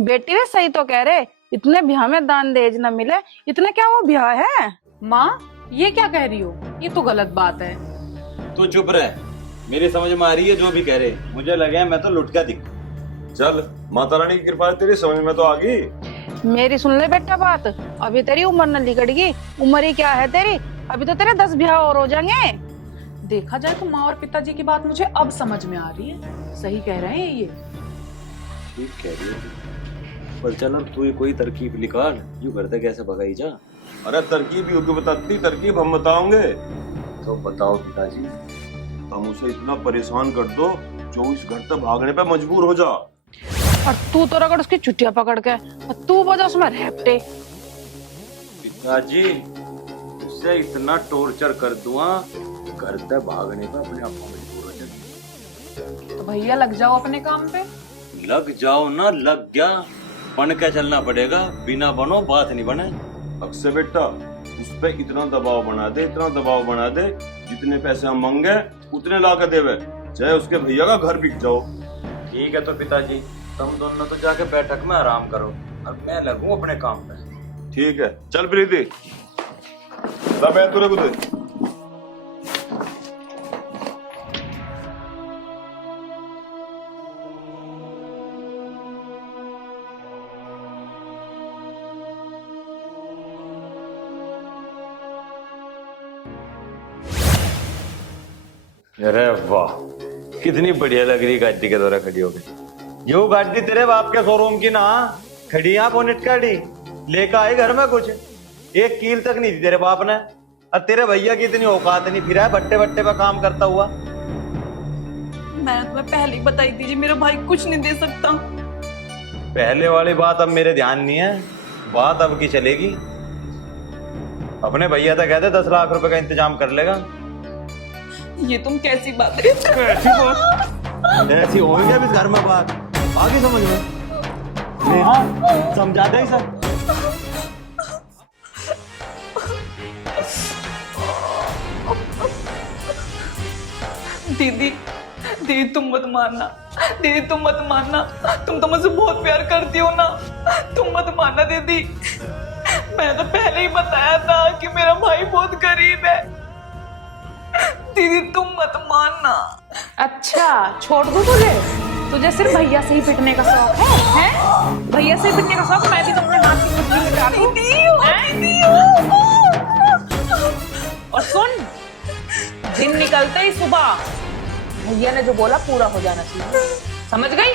बेटी वे सही तो कह रहे, इतने ब्याह में दान दहेज न मिले, इतने क्या वो ब्याह है? माँ, ये क्या कह रही हो? ये तो गलत बात है। तू चुप रह, मेरी समझ में आ रही है जो भी कह रहे। मुझे लगे मैं तो लुट गया दिख। चल, माता रानी की कृपा तेरी समझ में तो आ गई। मेरी सुन ले बेटा बात, अभी तेरी उम्र न लिगड़ गई। उम्र ही क्या है तेरी, अभी तो तेरे 10 ब्याह और हो जाएंगे। देखा जाए तो माँ और पिताजी की बात मुझे अब समझ में आ रही है। सही कह रहे हैं ये। ठीक कह रही है, पर चल अब तू कोई तरकीब निकाल, यूं करते कैसे भगाई जा। अरे तरकीब ही होगी, बताती तरकीब हम बताओगे। तो बताओ पिताजी। हम उसे इतना परेशान कर दो जो इस घर तक भागने पे मजबूर हो जा। और तू तो रगड़ उसकी चुटिया पकड़ के और तू बजा उसमें रेपटे। पिताजी उससे इतना टॉर्चर कर दूंगा, घर तक भागने पे अपने आप को मजबूर हो जाए। तो भैया लग जाओ अपने काम पे। लग जाओ ना, लग गया, बन के चलना पड़ेगा, बिना बनो बात नहीं बने। अक्सर बेटा उस पे इतना दबाव बना दे, इतना दबाव बना दे, जितने पैसे हम मांगे उतने ला के देवे, चाहे उसके भैया का घर बिक जाओ। ठीक है तो पिताजी, तुम दोनों तो जाके बैठक में आराम करो, अब मैं लगूं अपने काम पे। ठीक है, चल प्रीति तुरे कुछ। अरे वाह, कितनी बढ़िया लग रही गाड़ी के द्वारा खड़ी हो गई। यो गाड़ी तेरे बाप के शोरूम की ना, खड़ी यहाँ बोनेट गाड़ी लेकर आए घर में, कुछ एक कील तक नहीं दी तेरे बाप ने। और तेरे भैया की इतनी औकात नहीं, फिर है भट्टे भट्टे पे काम करता हुआ। मैंने तुम्हें पहले ही बताई थी, मेरा भाई कुछ नहीं दे सकता। पहले वाली बात अब मेरे ध्यान नहीं है, बात अब की चलेगी। अपने भैया तो कहते 10 लाख रुपए का इंतजाम कर लेगा। ये तुम कैसी बात है? ऐसी होगी क्या इस घर में बात? आगे समझ में समझा दे सर। दीदी दीदी तुम मत मानना, दीदी तुम मत मानना, तुम तो मुझसे बहुत प्यार करती हो ना, तुम मत मानना दीदी। मैंने तो पहले ही बताया था कि मेरा भाई बहुत गरीब है। दीदी तुम मत मानना। अच्छा छोड़ दूं तुझे? तुझे सिर्फ भैया से ही पिटने का शौक है? हैं? भैया से ही पिटने का शौक? मैं भी तो अपने हाथ की मुट्ठी में डालूं। और सुन, दिन निकलते ही सुबह भैया ने जो बोला पूरा हो जाना चाहिए, समझ गई?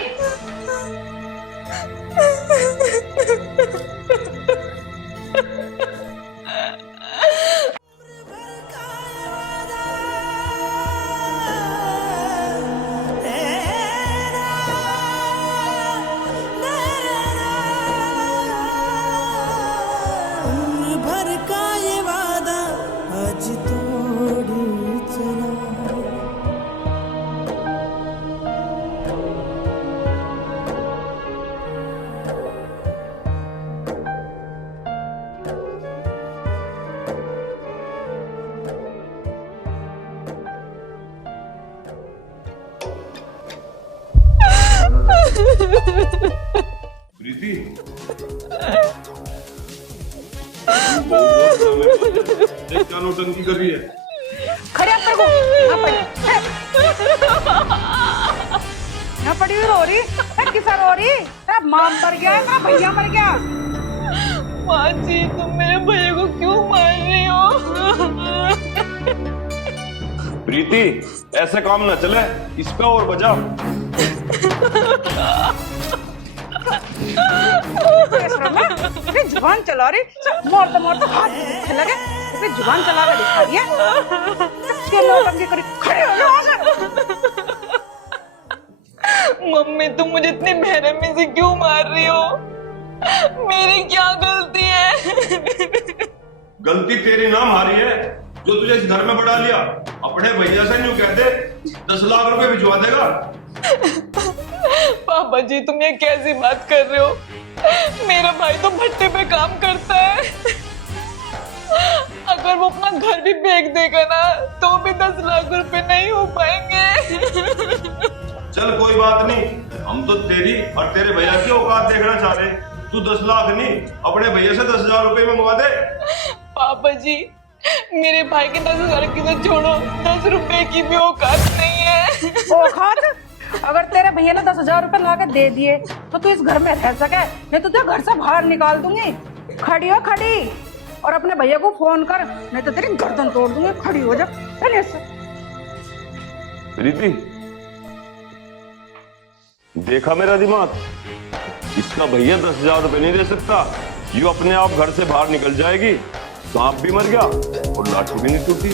प्रीति क्या नौटंकी कर रही है? खड़े आप को यहाँ पड़ी हुई रो रही है, किसा रो रही? तेरा माँ मर गया है, मेरा भैया मर गया। माँ जी तुम मेरे भैया को क्यों मार रही हो? प्रीति ऐसे काम ना चले, इस पे और बजा। जुबान चला रही, मारते हाथ दुखने लगे, फिर जुबान चला कर दिखा रही है। क्या नौटंकी करी? खड़े हो जाओ। मम्मी तुम मुझे इतनी बेरहमी से क्यों मार रही हो? मेरी क्या गलती है? गलती तेरी ना हमारी है, जो तुझे इस घर में बढ़ा लिया। अपने भैया से यूं कहते 10 लाख रुपए भिजवा देगा। पापा जी तुम ये कैसी बात कर रहे हो? मेरा भाई तो भट्टे पे काम करता है, अगर वो अपना घर भी बेच देगा ना तो भी 10 लाख रुपए नहीं हो पाएंगे। चल कोई बात नहीं, हम तो तेरी और तेरे भैया की औकात देखना चाह रहे। तू 10 लाख नहीं, अपने भैया से 10,000 रुपए मंगवा दे। पापा जी मेरे भाई के 10,000 की तो छोड़ो, 10 रुपए की भी औकात नहीं है। औकात? अगर तेरे भैया ने 10,000 रुपए ला के दे दिए तो तू इस घर में रह सके, नहीं तो तुझे घर से बाहर निकाल दूंगी। खड़ी हो खड़ी, और अपने भैया को फोन कर, नहीं तो तेरी गर्दन तोड़ दूंगी। खड़ी हो जा। प्रीति, देखा मेरा दिमाग? इसका भैया 10,000 रुपए नहीं दे सकता। यू अपने आप घर से बाहर निकल जाएगी, सांप भी मर गया और लाठी भी नहीं टूटी।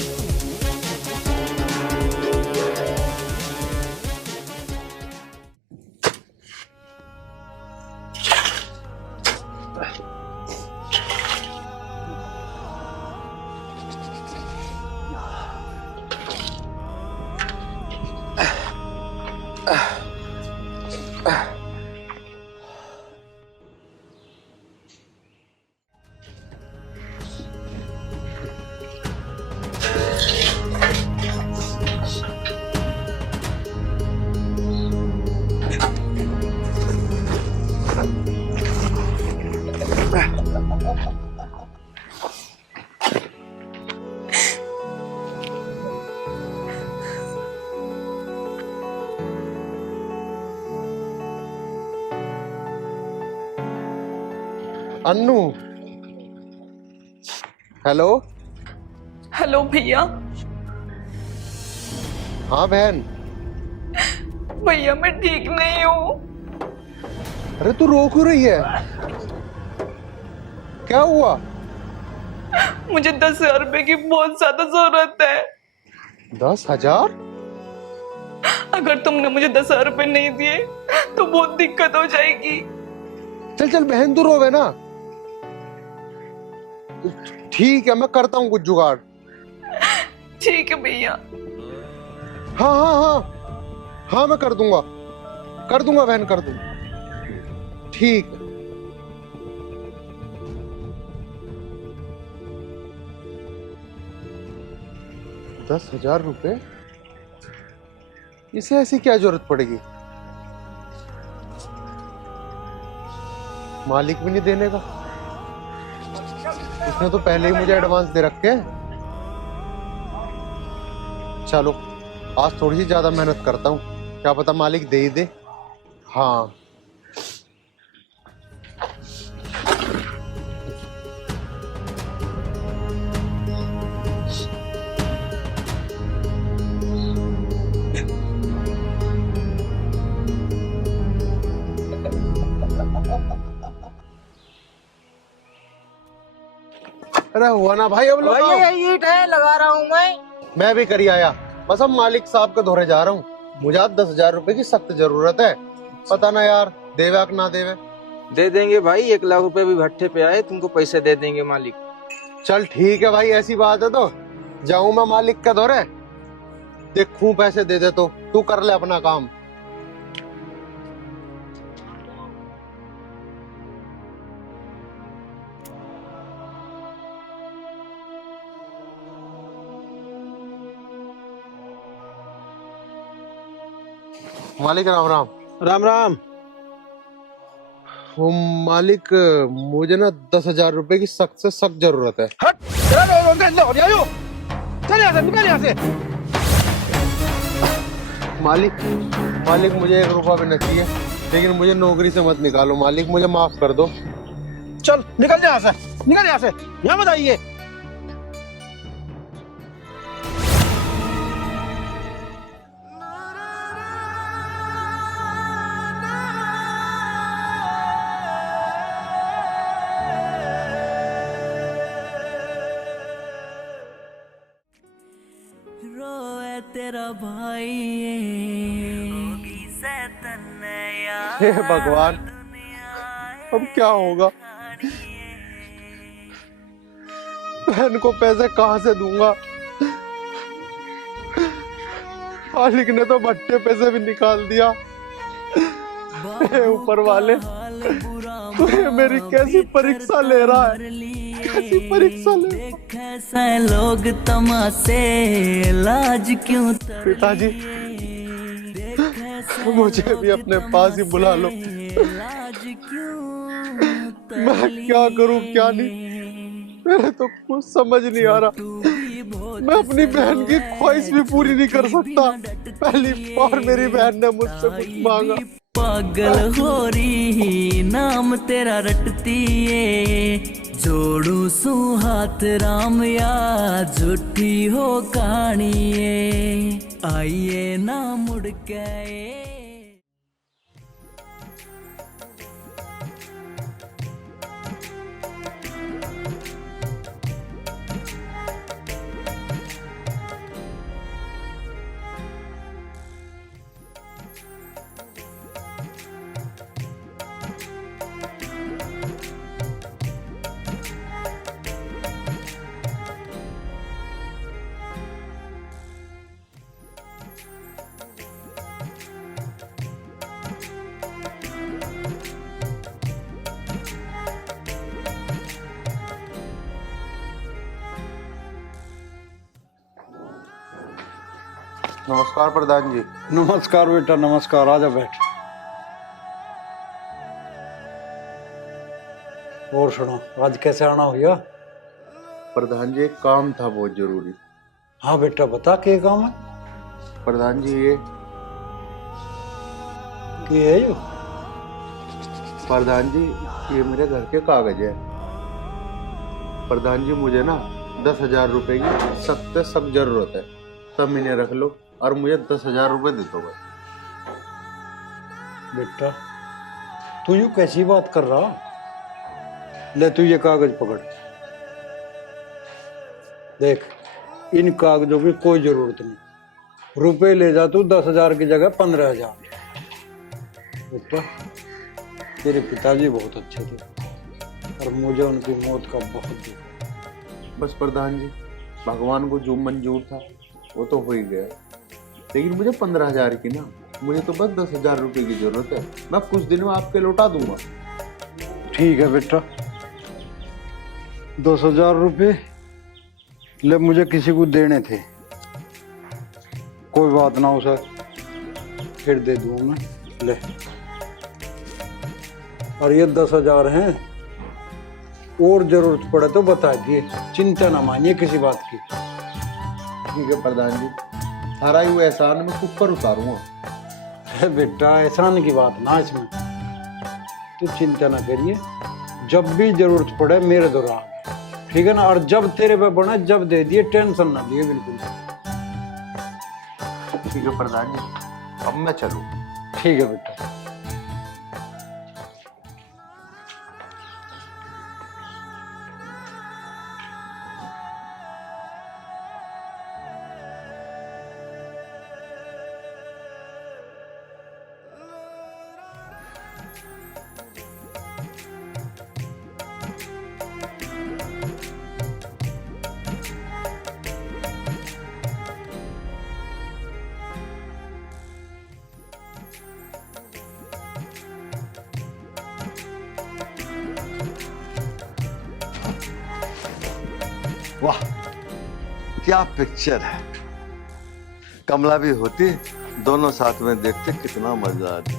अन्नू, हेलो। हेलो भैया। हाँ बहन। भैया मैं ठीक नहीं हूँ। अरे तू रो क्यों रही है? क्या हुआ? मुझे 10,000 रुपए की बहुत ज्यादा जरूरत है। 10,000? अगर तुमने मुझे 10,000 रुपए नहीं दिए तो बहुत दिक्कत हो जाएगी। चल चल बहन, तू रोवे ना। ठीक है, मैं करता हूँ कुछ जुगाड़। ठीक है भैया। हाँ हाँ हाँ हाँ, मैं कर दूंगा बहन, कर दूंगा। ठीक है। ₹10,000? इसे ऐसी क्या जरूरत पड़ेगी? मालिक भी नहीं देने का। इसने तो पहले ही मुझे एडवांस दे रखे हैं। चलो आज थोड़ी सी ज्यादा मेहनत करता हूँ, क्या पता मालिक दे ही दे। हाँ अरे हुआ ना भाई, अब यही ईंट है, लगा रहा हूँ मैं भी करी आया। बस अब मालिक साहब के धोरे जा रहा हूँ। मुझे आज 10,000 रुपए की सख्त जरूरत है। पता ना यार देवे कि ना देवे। दे देंगे भाई, 1,00,000 रुपए भी भट्टे पे आए, तुमको पैसे दे देंगे मालिक। चल ठीक है भाई, ऐसी बात है तो जाऊं मैं मालिक के धोरे, देखूं पैसे दे दे तो तू कर ले अपना काम। मालिक राम राम। राम राम। वो मालिक, मुझे ना 10,000 रुपए की सख्त से सख्त जरूरत है। हट, चल यहाँ से, निकल यहाँ से। मालिक मुझे 1 रुपया भी नहीं चाहिए, लेकिन मुझे नौकरी से मत निकालो मालिक, मुझे माफ कर दो। चल निकल यहाँ से, निकल यहाँ से, यहाँ मत आइए। रोए तेरा भाई हे भगवान, अब क्या होगा? बहन को पैसे कहाँ से दूंगा? मालिक ने तो भट्टे पैसे भी निकाल दिया। हे ऊपर वाले, तू ये मेरी कैसी परीक्षा ले रहा है? कैसी परीक्षा ले? कैसे लोग तमाशे लाज क्यों? पिताजी मुझे भी अपने पास ही बुला लो। मैं क्या करूं क्या नहीं, मेरे तो कुछ समझ नहीं आ रहा। मैं अपनी बहन की ख्वाहिश भी पूरी नहीं कर सकता। पहली बार मेरी बहन ने मुझसे कुछ मांगा। पागल हो रही नाम तेरा रटती है, जोड़ू सू हाथ राम या झूठी हो कहानी है। आइए ना मुड़ के। नमस्कार प्रधान जी। नमस्कार बेटा, नमस्कार। आजा बैठ। और सुनो, आज कैसे आना हुआ? प्रधान जी एक काम था बहुत जरूरी। हाँ बेटा बता, क्या काम है? प्रधान जी ये है यो? प्रधान जी ये मेरे घर के कागज है। प्रधान जी मुझे ना 10,000 रुपए की सख्त सख्त जरूरत है, तब मैंने रख लो और मुझे 10,000 रुपए दे दो। बेटा तू यूं कैसी बात कर रहा? ले तू ये कागज पकड़, देख इन कागजों की कोई जरूरत नहीं। रुपए ले जा तू 10,000 की जगह 15,000। बेटा तेरे पिताजी बहुत अच्छे थे और मुझे उनकी मौत का बहुत दुख है। बस प्रधान जी भगवान को जो मंजूर था वो तो हो ही गया, लेकिन मुझे 15,000 की ना, मुझे तो बस 10,000 रुपए की जरूरत है। मैं कुछ दिन में आपके लौटा दूंगा। ठीक है बेटा, 10,000 रुपये ले, मुझे किसी को देने थे। कोई बात ना, उसे फिर दे दूँ मैं। ले, और ये 10,000 हैं, और जरूरत पड़े तो बता दिए, चिंता ना मानिए किसी बात की। ठीक है प्रधान जी, सारा ही वो एहसान मैं खुद पर उतारूंगा। बेटा एहसान की बात ना इसमें, तू चिंता ना करिए, जब भी जरूरत पड़े मेरे दोहरा, ठीक है ना? और जब तेरे पे बना जब दे दिए, टेंशन ना लिए बिल्कुल। ठीक है प्रधान जी, अब मैं चलूं। ठीक है बेटा। वाह क्या पिक्चर है। कमला भी होती, दोनों साथ में देखते कितना मजा आता।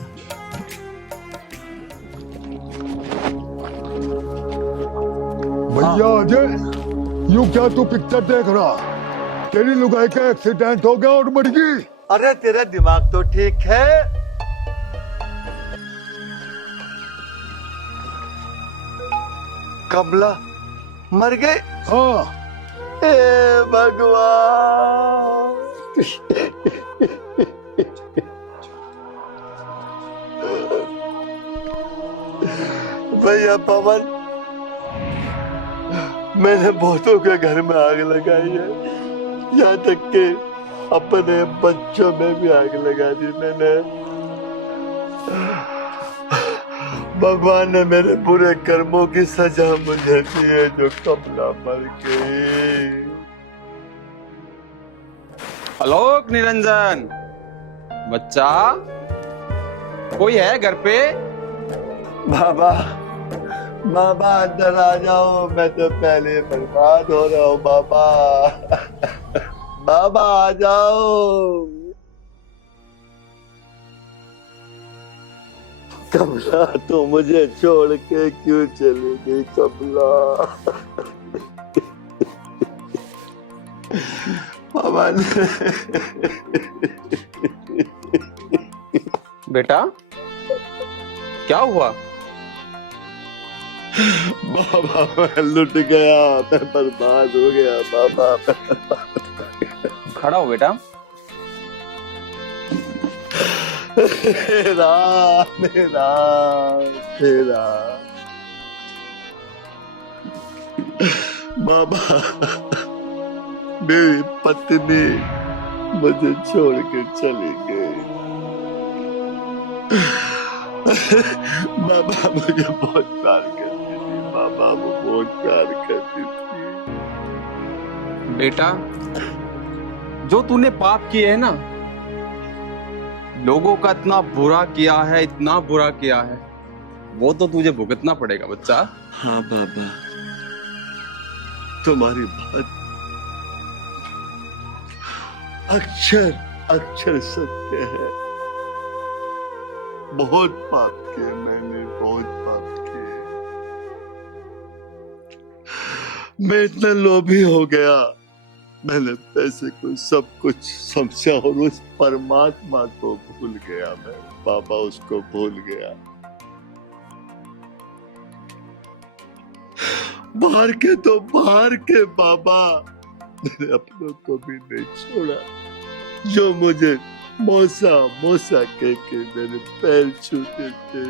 भैया अजय, यूं क्या तू पिक्चर देख रहा? तेरी लुगाई का एक्सीडेंट हो गया और मर गई। अरे तेरा दिमाग तो ठीक है। कमला मर गए? हाँ। हे भगवान। भैया पवन, मैंने बहुतों के घर में आग लगाई है, यहाँ तक के अपने बच्चों में भी आग लगा दी मैंने। भगवान ने मेरे बुरे कर्मों की सजा मुझे दी है, जो कमला मर गई। आलोक निरंजन, बच्चा कोई है घर पे? बाबा बाबा अंदर आ जाओ, मैं तो पहले बर्बाद हो रहा हूँ। बाबा बाबा आ जाओ। कमला तो मुझे छोड़ के क्यों चली गई? कमला पवन। बेटा क्या हुआ? बाबा मैं लुट गया, मैं बर्बाद हो गया। बाबा खड़ा हो बेटा, मेरा मेरा मेरा बाबा, मेरी पत्नी मुझे छोड़ के चली गई। बाबा मुझे बहुत प्यार करती थी, बाबा वो बहुत प्यार करती थी। बेटा, जो तूने पाप किए है ना, लोगों का इतना बुरा किया है, इतना बुरा किया है, वो तो तुझे भुगतना पड़ेगा बच्चा। हाँ बाबा, तुम्हारी बात अक्षर अक्षर सत्य है। बहुत पाप किए मैंने, बहुत पाप किए। मैं इतना लोभी हो गया, मैंने पैसे को सब कुछ समझा और उस परमात्मा को भूल गया। मैं बाबा उसको भूल गया। बाहर के तो बाहर के बाबा, मैंने अपनों को भी नहीं छोड़ा। जो मुझे मौसा मौसा कह के मेरे पैर छूते थे,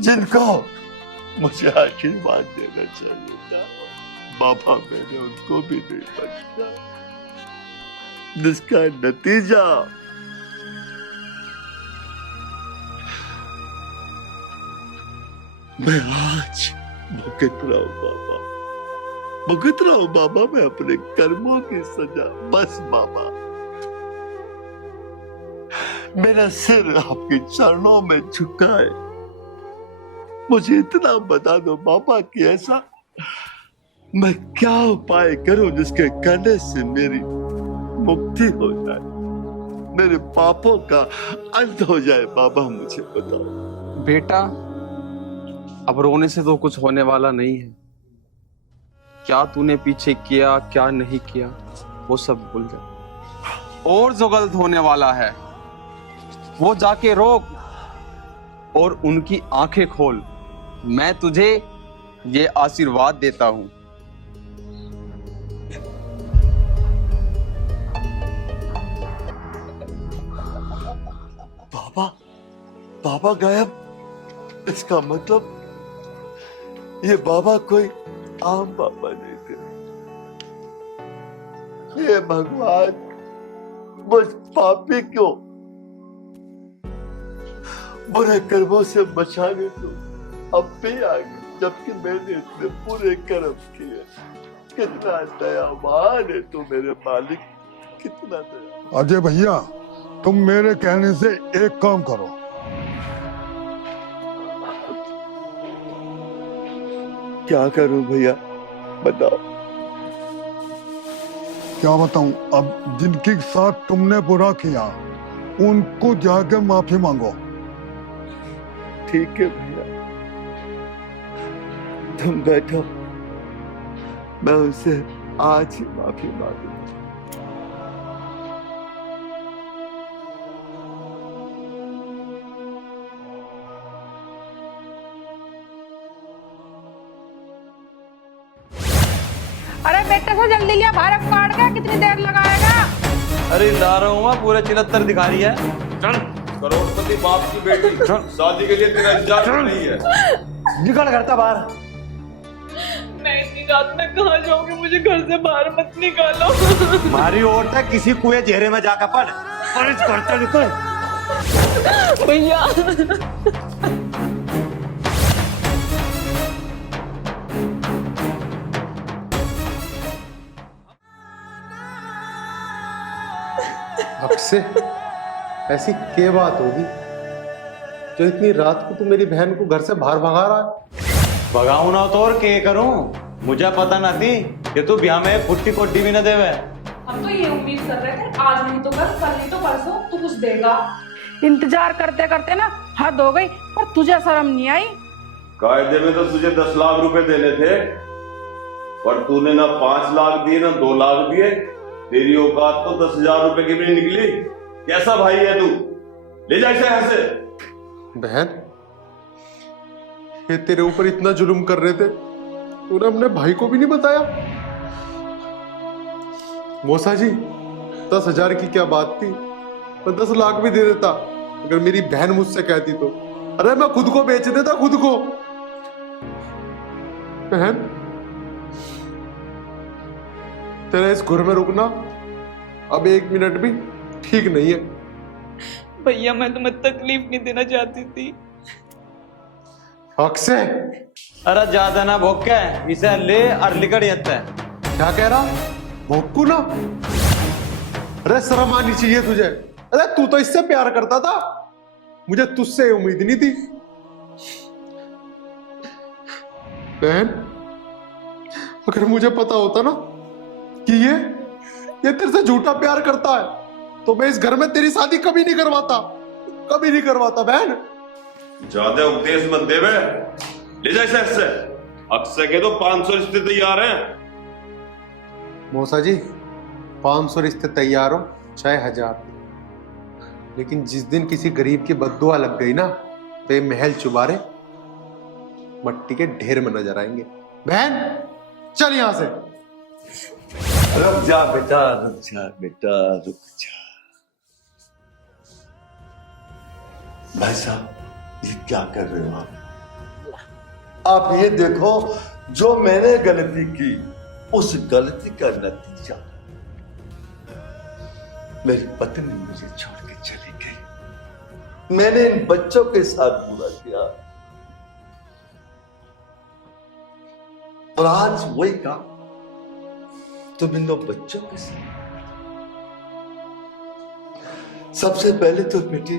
जिनको मुझे आशीर्वाद देना चाहिए था, बाबा मैंने उनको भी नहीं बख्शा, जिसका नतीजा मैं आज भुगत रहा हूं बाबा, भुगत रहा हूं बाबा मैं अपने कर्मों की सजा। बस बाबा, मेरा सिर आपके चरणों में झुका है। मुझे इतना बता दो बाबा कि ऐसा मैं क्या उपाय करूं जिसके करने से मेरी मुक्ति हो जाए, मेरे पापों का अंत हो जाए। बाबा मुझे बताओ। बेटा, अब रोने से तो कुछ होने वाला नहीं है। क्या तूने पीछे किया, क्या नहीं किया, वो सब भूल जा। और जो गलत होने वाला है वो जाके रोक और उनकी आंखें खोल। मैं तुझे ये आशीर्वाद देता हूं। बाबा, बाबा गायब, इसका मतलब ये बाबा कोई आम बाबा नहीं थे। ये भगवान मुझ पापी को बुरे कर्मों से बचाने तो अब भी आ गई, जबकि मैंने इतने पूरे कर्म किए। कितना दयावान है तू मेरे मालिक, कितना दया। अजय भैया, तुम मेरे कहने से एक काम करो। क्या करूं भैया, बताओ। क्या बताऊं? अब जिनके साथ तुमने बुरा किया उनको जाके माफी मांगो। ठीक है भैया, तुम बैठो, मैं उनसे आज ही माफी मांगू। अरे बेटे से जल्दी लिया, भारत काट के कितनी देर लगाएगा? अरे ला रहा हूँ, पूरे 74 दिखा रही है। चल, करोड़पति बाप की बेटी, शादी के लिए तेरा इंतजार नहीं है। निकल करता बाहर। मैं इतनी रात में कहाँ जाऊंगी, मुझे घर से बाहर मत निकालो। हमारी औरत है, किसी कुएं चेहरे में जाकर पड़। फर्ज करता निकल भैया। अक्षय, ऐसी क्या बात होगी जो इतनी रात को तू मेरी बहन को घर से बाहर भगा रहा है? भगाऊ ना तो और क्या करूं? मुझे पता ना थी कि तू ब्याह में फुट्टी कोटी भी न देवे। हम तो ये उम्मीद कर रहे थे, आज नहीं तो कल नहीं तो परसों तू कुछ देगा। इंतजार करते करते ना हद हो गई, पर तुझे शर्म नहीं आई? कायदे में तो तुझे 10 लाख रुपए देने थे, पर तूने ना 5 लाख दिए ना 2 लाख दिए। तेरी औकात तो 10,000 रुपए की भी नहीं निकली। कैसा भाई है तू? ले जा इसे यहाँ से। बहन, ये तेरे ऊपर इतना जुल्म कर रहे थे, तूने अपने भाई को भी नहीं बताया? मौसा जी, 10,000 की क्या बात थी, मैं 10 लाख भी दे देता अगर मेरी बहन मुझसे कहती तो। अरे मैं खुद को बेच देता, खुद को। बहन, तेरा इस घर में रुकना अब 1 मिनट भी ठीक नहीं है। भैया मैं तुम्हें तकलीफ नहीं देना चाहती थी। अक्षय, अरे ज्यादा ना भोग के इसे ले और लिकड़ जाता है। क्या कह रहा? भोक्कू ना? अरे शर्म आनी चाहिए तुझे। अरे तू तो इससे प्यार करता था, मुझे तुझसे उम्मीद नहीं थी। बहन, अगर मुझे पता होता ना कि ये तेरे से झूठा प्यार करता है तो मैं इस घर में तेरी शादी कभी नहीं करवाता, कभी नहीं करवाता। बहन, ज्यादा उपदेश मत देवे, ले जा इसे। अक्षय के तो 500 रिश्ते तैयार हैं। मौसा जी, 500 रिश्ते तैयार हो चाहे 1000, लेकिन जिस दिन किसी गरीब की बद्दुआ लग गई ना तो ये महल चुबारे मट्टी के ढेर में नजर आएंगे। बहन, चल यहां से। रुक जा बेटा, रुक जा बेटा, रुक जा। भाई साहब, ये क्या कर रहे हो आप ये देखो, जो मैंने गलती की उस गलती का नतीजा, मेरी पत्नी मुझे छोड़ के चली गई। मैंने इन बच्चों के साथ बुरा किया और आज वही काम तुम इन दो बच्चों के साथ। सबसे पहले तो बेटी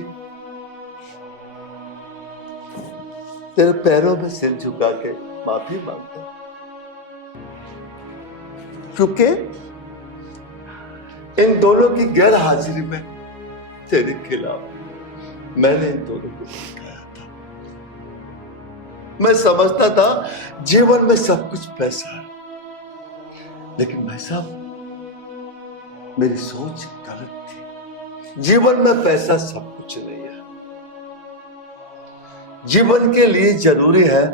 तेरे पैरों में सिर झुका के माफी मांगता हूं, क्योंकि इन दोनों की गैर हाजिरी में तेरे खिलाफ मैंने इन दोनों को भड़काया था। मैं समझता था जीवन में सब कुछ पैसा है, लेकिन भाई साहब मेरी सोच गलत थी। जीवन में पैसा सब कुछ नहीं है। जीवन के लिए जरूरी है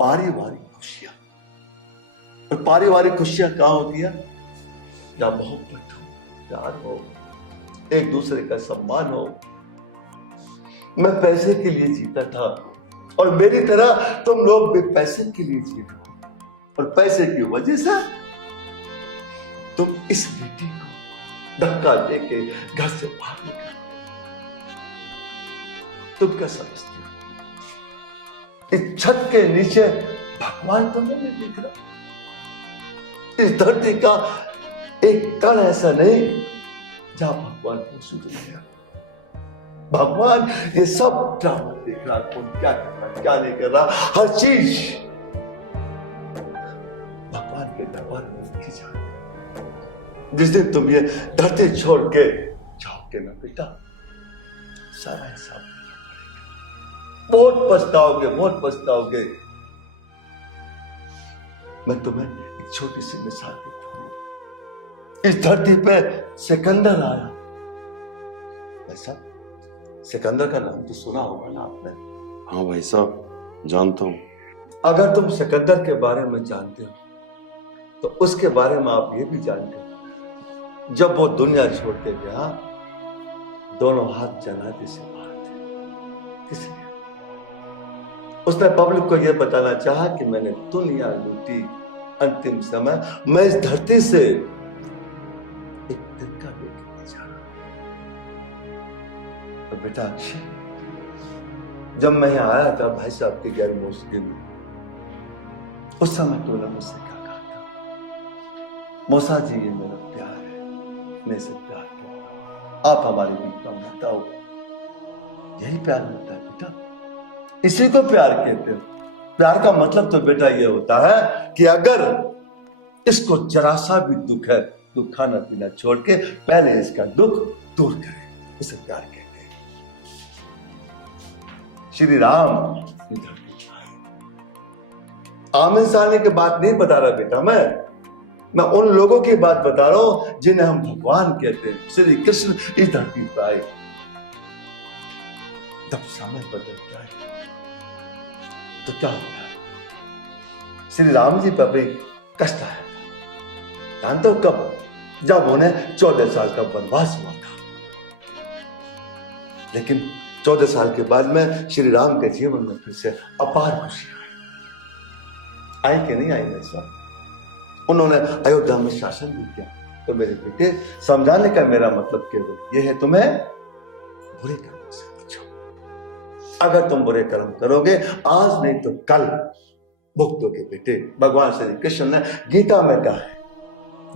पारिवारिक खुशियां, और पारिवारिक खुशियां कहां होती है? जहां मोहब्बत हो, प्यार हो, एक दूसरे का सम्मान हो। मैं पैसे के लिए जीता था और मेरी तरह तुम लोग भी पैसे के लिए जी रहे हो, और पैसे की वजह से तुम इस बेटी को धक्का देके घर से बाहर निकाल। तुम क्या समझते हो? इस छत के नीचे भगवान तो नहीं दिख रहा। इस धरती का एक कण ऐसा नहीं जहां भगवान को सुध गया। भगवान ये सब ड्रामा देख रहा, कौन क्या कर रहा, क्या नहीं कर रहा, हर चीज भगवान के दरबार में रखी जाती। जिस दिन तुम ये धरती छोड़ के जाओगे ना बेटा, सारा हिसाब बहुत पछताओगे, बहुत पछताओगे। मैं तुम्हें एक छोटी सी मिसाल देता हूं। इस धरती पे सिकंदर आया। ऐसा सिकंदर का नाम तो सुना होगा ना आपने? हाँ भाई साहब, जानता हूं। अगर तुम सिकंदर के बारे में जानते हो तो उसके बारे में आप ये भी जानते हो, जब वो दुनिया छोड़ के गया दोनों हाथ जनादे से बाहर थे। किस लिए? उसने पब्लिक को यह बताना चाहा कि मैंने दुनिया लूटी, अंतिम समय मैं इस धरती से एक तिनका लेके नहीं जा रहा। तो बेटा अक्षय, जब मैं यहां आया था भाई साहब की गैर मौजूदगी में, उस समय तूने मुझसे क्या कहा था? मौसा जी, ये मेरा प्यार है, मैं इसे प्यार करता हूं, आप हमारी विनती मानता हो। यही प्यार होता है बेटा, इसी को प्यार कहते हो। प्यार का मतलब तो बेटा ये होता है कि अगर इसको जरा सा भी दुख है तो खाना पीना छोड़ के पहले इसका दुख दूर करे, इसे प्यार कहते हैं। श्री राम इधर आमिर साहनी की बात नहीं बता रहा बेटा, मैं उन लोगों की बात बता रहा हूं जिन्हें हम भगवान कहते हैं। श्री कृष्ण इस धरती पर आए, जब समय बदल जाए तो क्या होगा? श्री राम जी पर भी कष्ट आया था, जानते हो कब? जब उन्हें 14 साल का वनवास हुआ था। लेकिन 14 साल के बाद में श्री राम के जीवन में फिर से अपार खुशी आई कि नहीं आई मेरे साथ? उन्होंने अयोध्या में शासन भी किया। तो मेरे बेटे, समझाने का मेरा मतलब केवल ये है, तुम्हें बुरे कर्मों से बचो। अगर तुम बुरे कर्म करोगे, आज नहीं तो कल भुगतोगे बेटे। भगवान श्री कृष्ण ने गीता में कहा है,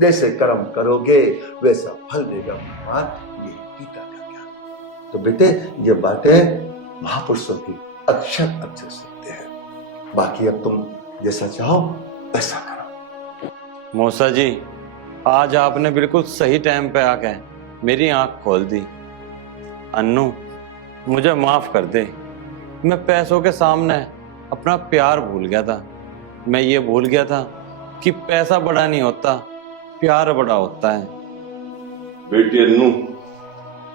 जैसे कर्म करोगे वैसा फल देगा भगवान। ये गीता का ज्ञान। तो बेटे, ये बातें महापुरुषों की अक्षर अक्षर सत्य है। बाकी अब तुम जैसा चाहो वैसा करो। मौसा जी, आज आपने बिल्कुल सही टाइम पे आके मेरी आंख खोल दी। अन्नू, मुझे माफ कर दे। मैं पैसों के सामने अपना प्यार भूल गया था। मैं ये भूल गया था कि पैसा बड़ा नहीं होता, प्यार बड़ा होता है। बेटी अन्नू,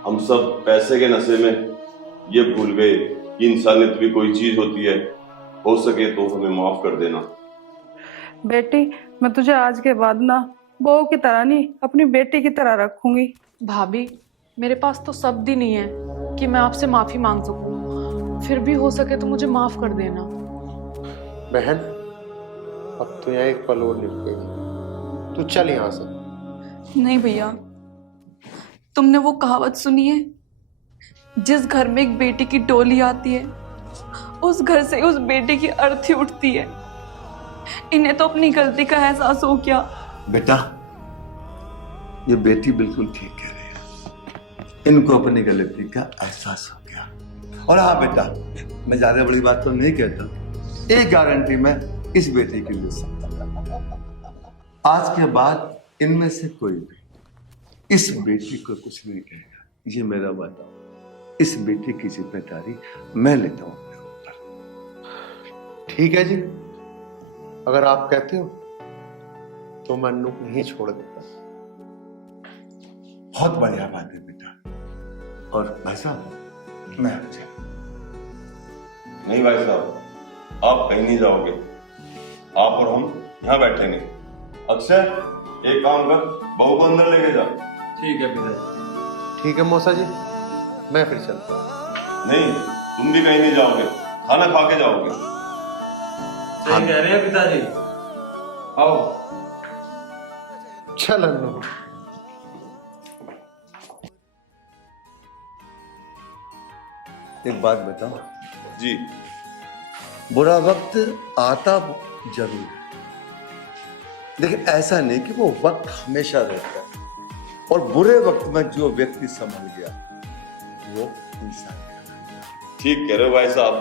हम सब पैसे के नशे में ये भूल गए कि इंसानियत भी कोई चीज होती है। हो सके तो हमें माफ कर देना। बेटी, मैं तुझे आज के बाद ना बहू की तरह नहीं, अपनी बेटी की तरह रखूंगी। भाभी, मेरे पास तो शब्द ही नहीं है कि मैं आपसे माफी मांग सकूं। फिर भी हो सके तो मुझे माफ कर देना। बहन, अब तो यहाँ एक पल और नहीं रुकेगी। तू चल यहाँ से। नहीं भैया, तुमने वो कहावत सुनी है, जिस घर में एक बेटी की डोली आती है उस घर से उस बेटी की अर्थी उठती है। इन्हें तो अपनी गलती का एहसास हो गया। बेटा, ये बेटी बिल्कुल ठीक कह रही है। इनको अपनी गलती का एहसास हो गया। और हाँ बेटा, मैं ज्यादा बड़ी बात तो नहीं कहता। एक गारंटी मैं इस बेटी की ले सकता हूं। आज के बाद इनमें से कोई भी इस बेटी को कुछ नहीं कहेगा। ये मेरा वादा। इस बेटी की जिम्मेदारी मैं लेता हूं। ठीक है जी, अगर आप कहते हो तो मैं अन्नू को नहीं छोड़ देता। बहुत बढ़िया बात है बेटा। और भाई साहब, मैं अब चलूं। नहीं भाई साहब, आप कहीं नहीं जाओगे। आप और हम यहाँ बैठेंगे। अक्षय, एक काम कर, बहू को अंदर लेके जा। ठीक है पिताजी। ठीक है मौसा जी, मैं फिर चलता हूँ। नहीं, तुम भी कहीं नहीं जाओगे, खाना खा के जाओगे। सही कह रहे हैं पिताजी। आओ। चल अन्नू। एक बात बताओ जी। बुरा वक्त आता जरूर है, लेकिन ऐसा नहीं कि वो वक्त हमेशा रहता है। और बुरे वक्त में जो व्यक्ति संभल गया वो इंसान है। ठीक कह रहे हो भाई साहब।